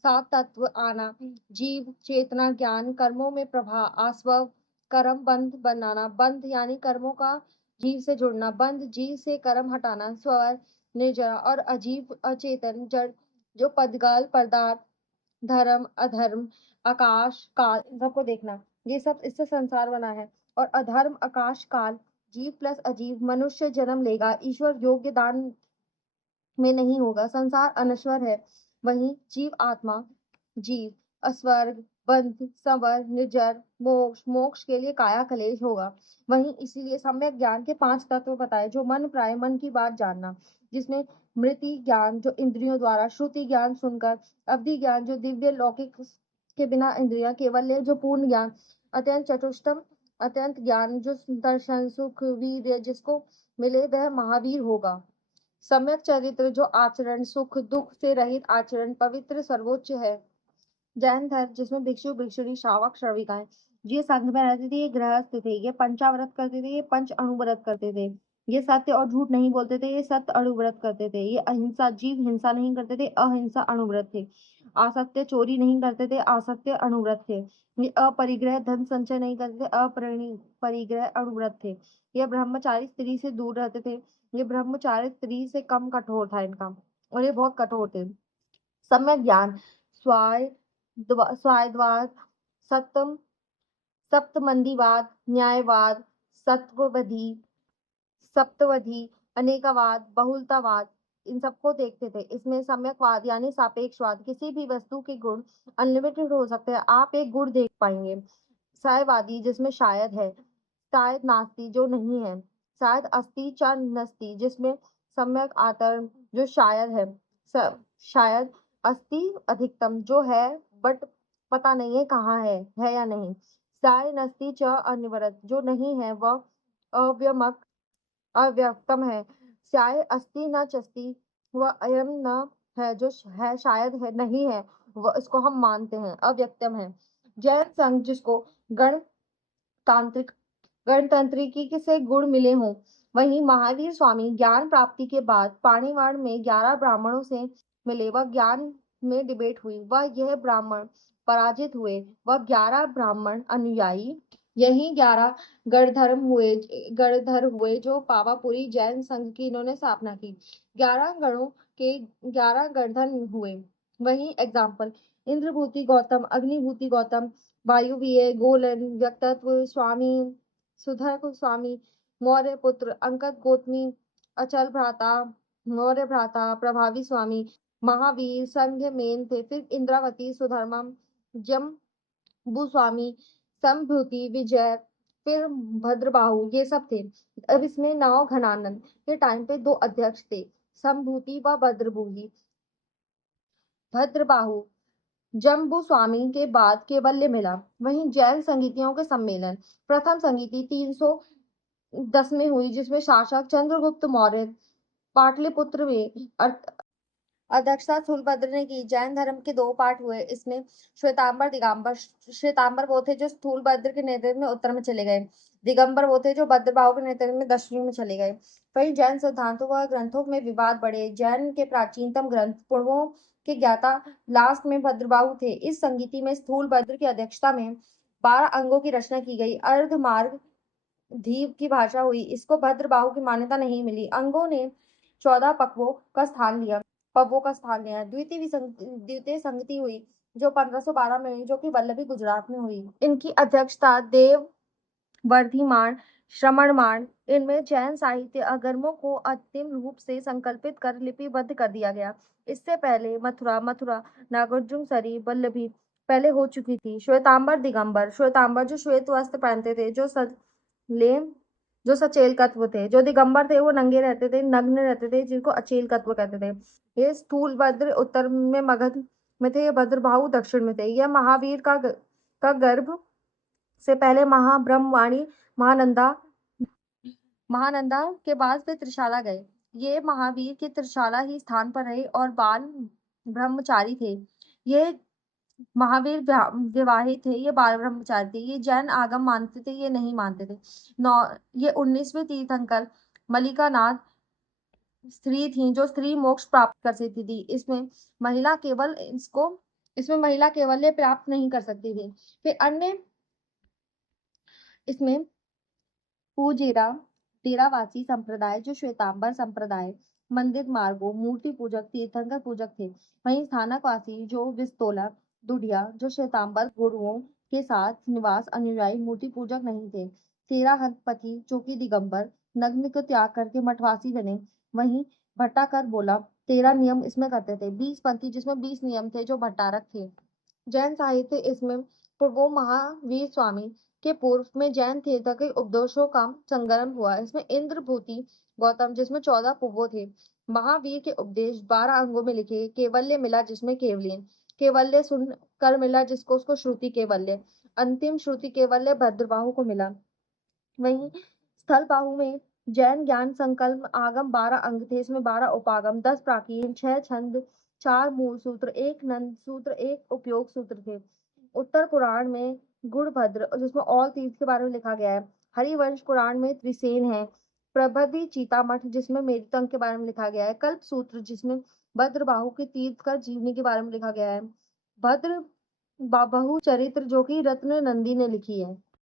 7 तत्व आना जीव चेतना ज्ञान कर्मों में प्रभाव आस्वव कर्म बंध बनाना बंध यानी कर्मों का जीव से जुड़ना बंध जीव से कर्म हटाना स्वर निर्जरा और अजीव अचेतन जड़ जो पदगाल पदार्थ धर्म अधर्म आकाश काल इन सबको देखना ये सब इससे संसार बना है। और अधर्म आकाश काल जीव प्लस अजीव मनुष्य जन्म लेगा ईश्वर योग्य दान में नहीं होगा। संसार अनश्वर है। वहीं जीव आत्मा जीव अस्वर्ग बंध संवर निर्जर मोक्ष के लिए काया कलेश होगा। वहीं इसीलिए सम्यक ज्ञान के 5 तत्व बताए जो मन प्राय मन की बात जानना जिसमें स्मृति ज्ञान जो इंद्रियों द्वारा श्रुति ज्ञान सुनकर अवधि ज्ञान जो दिव्य लौकिक के बिना इंद्रियां केवल्य जो पूर्ण ज्ञान अत्यंत चतुष्टम अत्यंत ज्ञान जो दर्शन सुख वीर्य जिसको मिले वह महावीर होगा। सम्यक चरित्र जो आचरण सुख दुख से रहित आचरण पवित्र सर्वोच्च है। जैन धर्म जिसमें भिक्षु भिक्षुणी श्रावक श्रविकाएं ये संघ में रहते थे। ये गृहस्थ थे। ये पंचाव्रत करते थे। ये पंच अणुव्रत करते थे। ये सत्य और झूठ नहीं बोलते थे। ये सत्य अणुव्रत करते थे। ये अहिंसा जीव हिंसा नहीं करते थे। अहिंसा अणुव्रत थे। असत्य चोरी नहीं करते थे। असत्य अणुव्रत थे। ये अपरिग्रह धन संचय नहीं करते थे। अपरिग्रह अणुव्रत थे। ये ब्रह्मचारी स्त्री से दूर रहते थे। ये ब्रह्मचारी स्त्री से कम कठोर था इनका और ये बहुत कठोर थे। सम्यक ज्ञान स्वायद्वाद सप्तमंदीवाद न्यायवाद सप्तवधि अनेकावाद बहुलतावाद इन सबको देखते थे। इसमें सम्यकवाद यानी सापेक्षवाद किसी भी वस्तु के गुण अनलिमिटेड हो सकते हैं। आप एक गुण देख पाएंगे। सायवादी जिसमें शायद है शायद नास्ति जो नहीं है शायद अस्ति च नस्ति जिसमें सम्यक आतर्म जो शायद है शायद अस्ति अधिकतम जो है बट पता नहीं है कहाँ है या नहीं। साय नस्ति च अनिवरत जो नहीं है वह अव्यमक अव्यक्तम है। साय अस्ति न चस्ति वह अयम न है जो है शायद है नहीं है वह इसको हम मानते हैं अव्यक्तम है। जैन संघ जिसको गणतांत्रिकी से गुण मिले हों। वहीं महावीर स्वामी ज्ञान प्राप्ति के बाद पाणिवाड़ में 11 ब्राह्मणों से मिले। वह ज्ञान में डिबेट हुई वह यह ब्राह्मण पराजित हुए। वह 11 ब्राह्मण अनुयायी यही 11 गणधर हुए जो पावापुरी जैन संघ की इन्होंने स्थापना की। 11 गणों के 11 गणधर हुए। वहीं एग्जाम्पल इंद्रभूति गौतम अग्निभूति गौतम वायुवीय गोलन व्यक्तत्व स्वामी सुधर स्वामी मौर्य पुत्र अंकद गौतमी अचल भ्राता मौर्य भ्राता प्रभावी स्वामी महावीर संघ मेन थे। फिर इंद्रावती सुधर्मम जम्बू स्वामी संभूति विजय फिर भद्रबाहु ये सब थे। अब इसमें नौ घनानंद के टाइम पे 2 अध्यक्ष थे संभूति व भद्रबाहु जम्बू स्वामी के बाद केवल्य मिला। वहीं जैन संगीतियों के सम्मेलन प्रथम संगीति 310 में हुई जिसमें शासक चंद्रगुप्त मौर्य पाटलिपुत्र में अध्यक्षता स्थूलभद्र ने की। जैन धर्म के 2 पाठ हुए। इसमें श्वेतांबर दिगंबर श्वेतांबर वो थे जो स्थूलभद्र के नेतृत्व में उत्तर में चले गए। दिगंबर वो थे जो भद्रबाहु के नेतृत्व में दक्षिण में चले गए। वहीं जैन सिद्धांतों व ग्रंथों में विवाद बढ़े। जैन के प्राचीनतम ग्रंथ पूर्वों के ज्ञाता लास्ट में भद्रबाहु थे। इस संगीति में स्थूलभद्र की अध्यक्षता में 12 अंगों की रचना की गई। अर्धमार्ग धीव की भाषा हुई। इसको भद्रबाहु की मान्यता नहीं मिली। अंगों ने 14 पवों का स्थान लिया। द्वितीय संगति हुई जो 1512 में हुई, जो कि वल्लभी गुजरात में हुई। इनकी अध्यक्षता देव वर्धिमान श्रमणमान। इनमें जैन साहित्य अगमों को अंतिम रूप से संकल्पित कर लिपिबद्ध कर दिया गया। इससे पहले मथुरा नागार्जुन सरी वल्लभी पहले हो चुकी थी। श्वेतांबर दिगंबर श्वेतांबर जो श्वेत वस्त्र पहनते थे, ले जो सचेल तत्व थे। जो दिगंबर थे वो नंगे रहते थे, नग्न रहते थे, जिनको अचेल तत्व कहते थे। ये स्थूल भद्र उत्तर में मगध में थे, ये भद्रबाहु दक्षिण में थे। यह महावीर का गर्भ से पहले महाब्रह्मवाणी महानंदा महानंदा के बाद वे त्रिशाला गए। ये महावीर के त्रिशाला ही स्थान पर रहे और बाल ब्रह्मचारी थे। ये महावीर विवाहित थे, ये बाल ब्रह्मचारी थे। ये जैन आगम मानते थे, ये नहीं मानते थे। नौ ये 19वें तीर्थंकर मलिका नाथ स्त्री थी, जो स्त्री मोक्ष प्राप्त कर सकती थी। इसमें महिला केवल प्राप्त नहीं कर सकती थी। फिर अन्य इसमें पूजेरा डेरावासी संप्रदाय, जो श्वेतांबर संप्रदाय, मंदिर मार्गो मूर्ति पूजक तीर्थंकर पूजक थे। वहीं स्थानकवासी जो विस्तोला दुढ़िया, जो श्वेतांबर गुरुओं के साथ निवास अनुयायी मूर्ति पूजक नहीं थे। 13 हंसपति जो कि दिगंबर नग्न को त्याग करके मठवासी बने। वहीं भट्टाकर बोला 13 नियम इसमें करते थे। 20 पंथी जिसमें 20 नियम थे, जो भट्टारक थे। जैन साहित्य इसमें पूर्वो महावीर स्वामी के पूर्व में जैन तीर्थ के उपदेशों का संगम हुआ। इसमें इंद्रभूति गौतम जिसमें 14 पुव्वो थे। महावीर के उपदेश 12 अंगों में लिखे। केवल्य मिला जिसमें केवलियन, केवल्य सुन कर मिला जिसको उसको श्रुति केवल्य, अंतिम श्रुति केवल्य भद्रबाहु को मिला। वहीं स्थल बाहु में जैन ज्ञान संकल्प आगम 12 अंग थे। इसमें 12 उपागम, 10 प्राकीर्ण, 6 छंद, 4 मूल सूत्र, 1 नंद सूत्र, 1 उपयोग सूत्र थे। उत्तर पुराण में गुणभद्र जिसमें और तीर्थ के बारे में लिखा गया है। हरिवंश पुराण में त्रिसेन है। प्रबद्धि चीतामठ जिसमें मेरुतंग के बारे में लिखा गया है। कल्प सूत्र जिसमें भद्रबाहु के तीर्थ कर जीवनी के बारे में लिखा गया है। भद्र बाहु चरित्र जो कि रत्न नंदी ने लिखी है।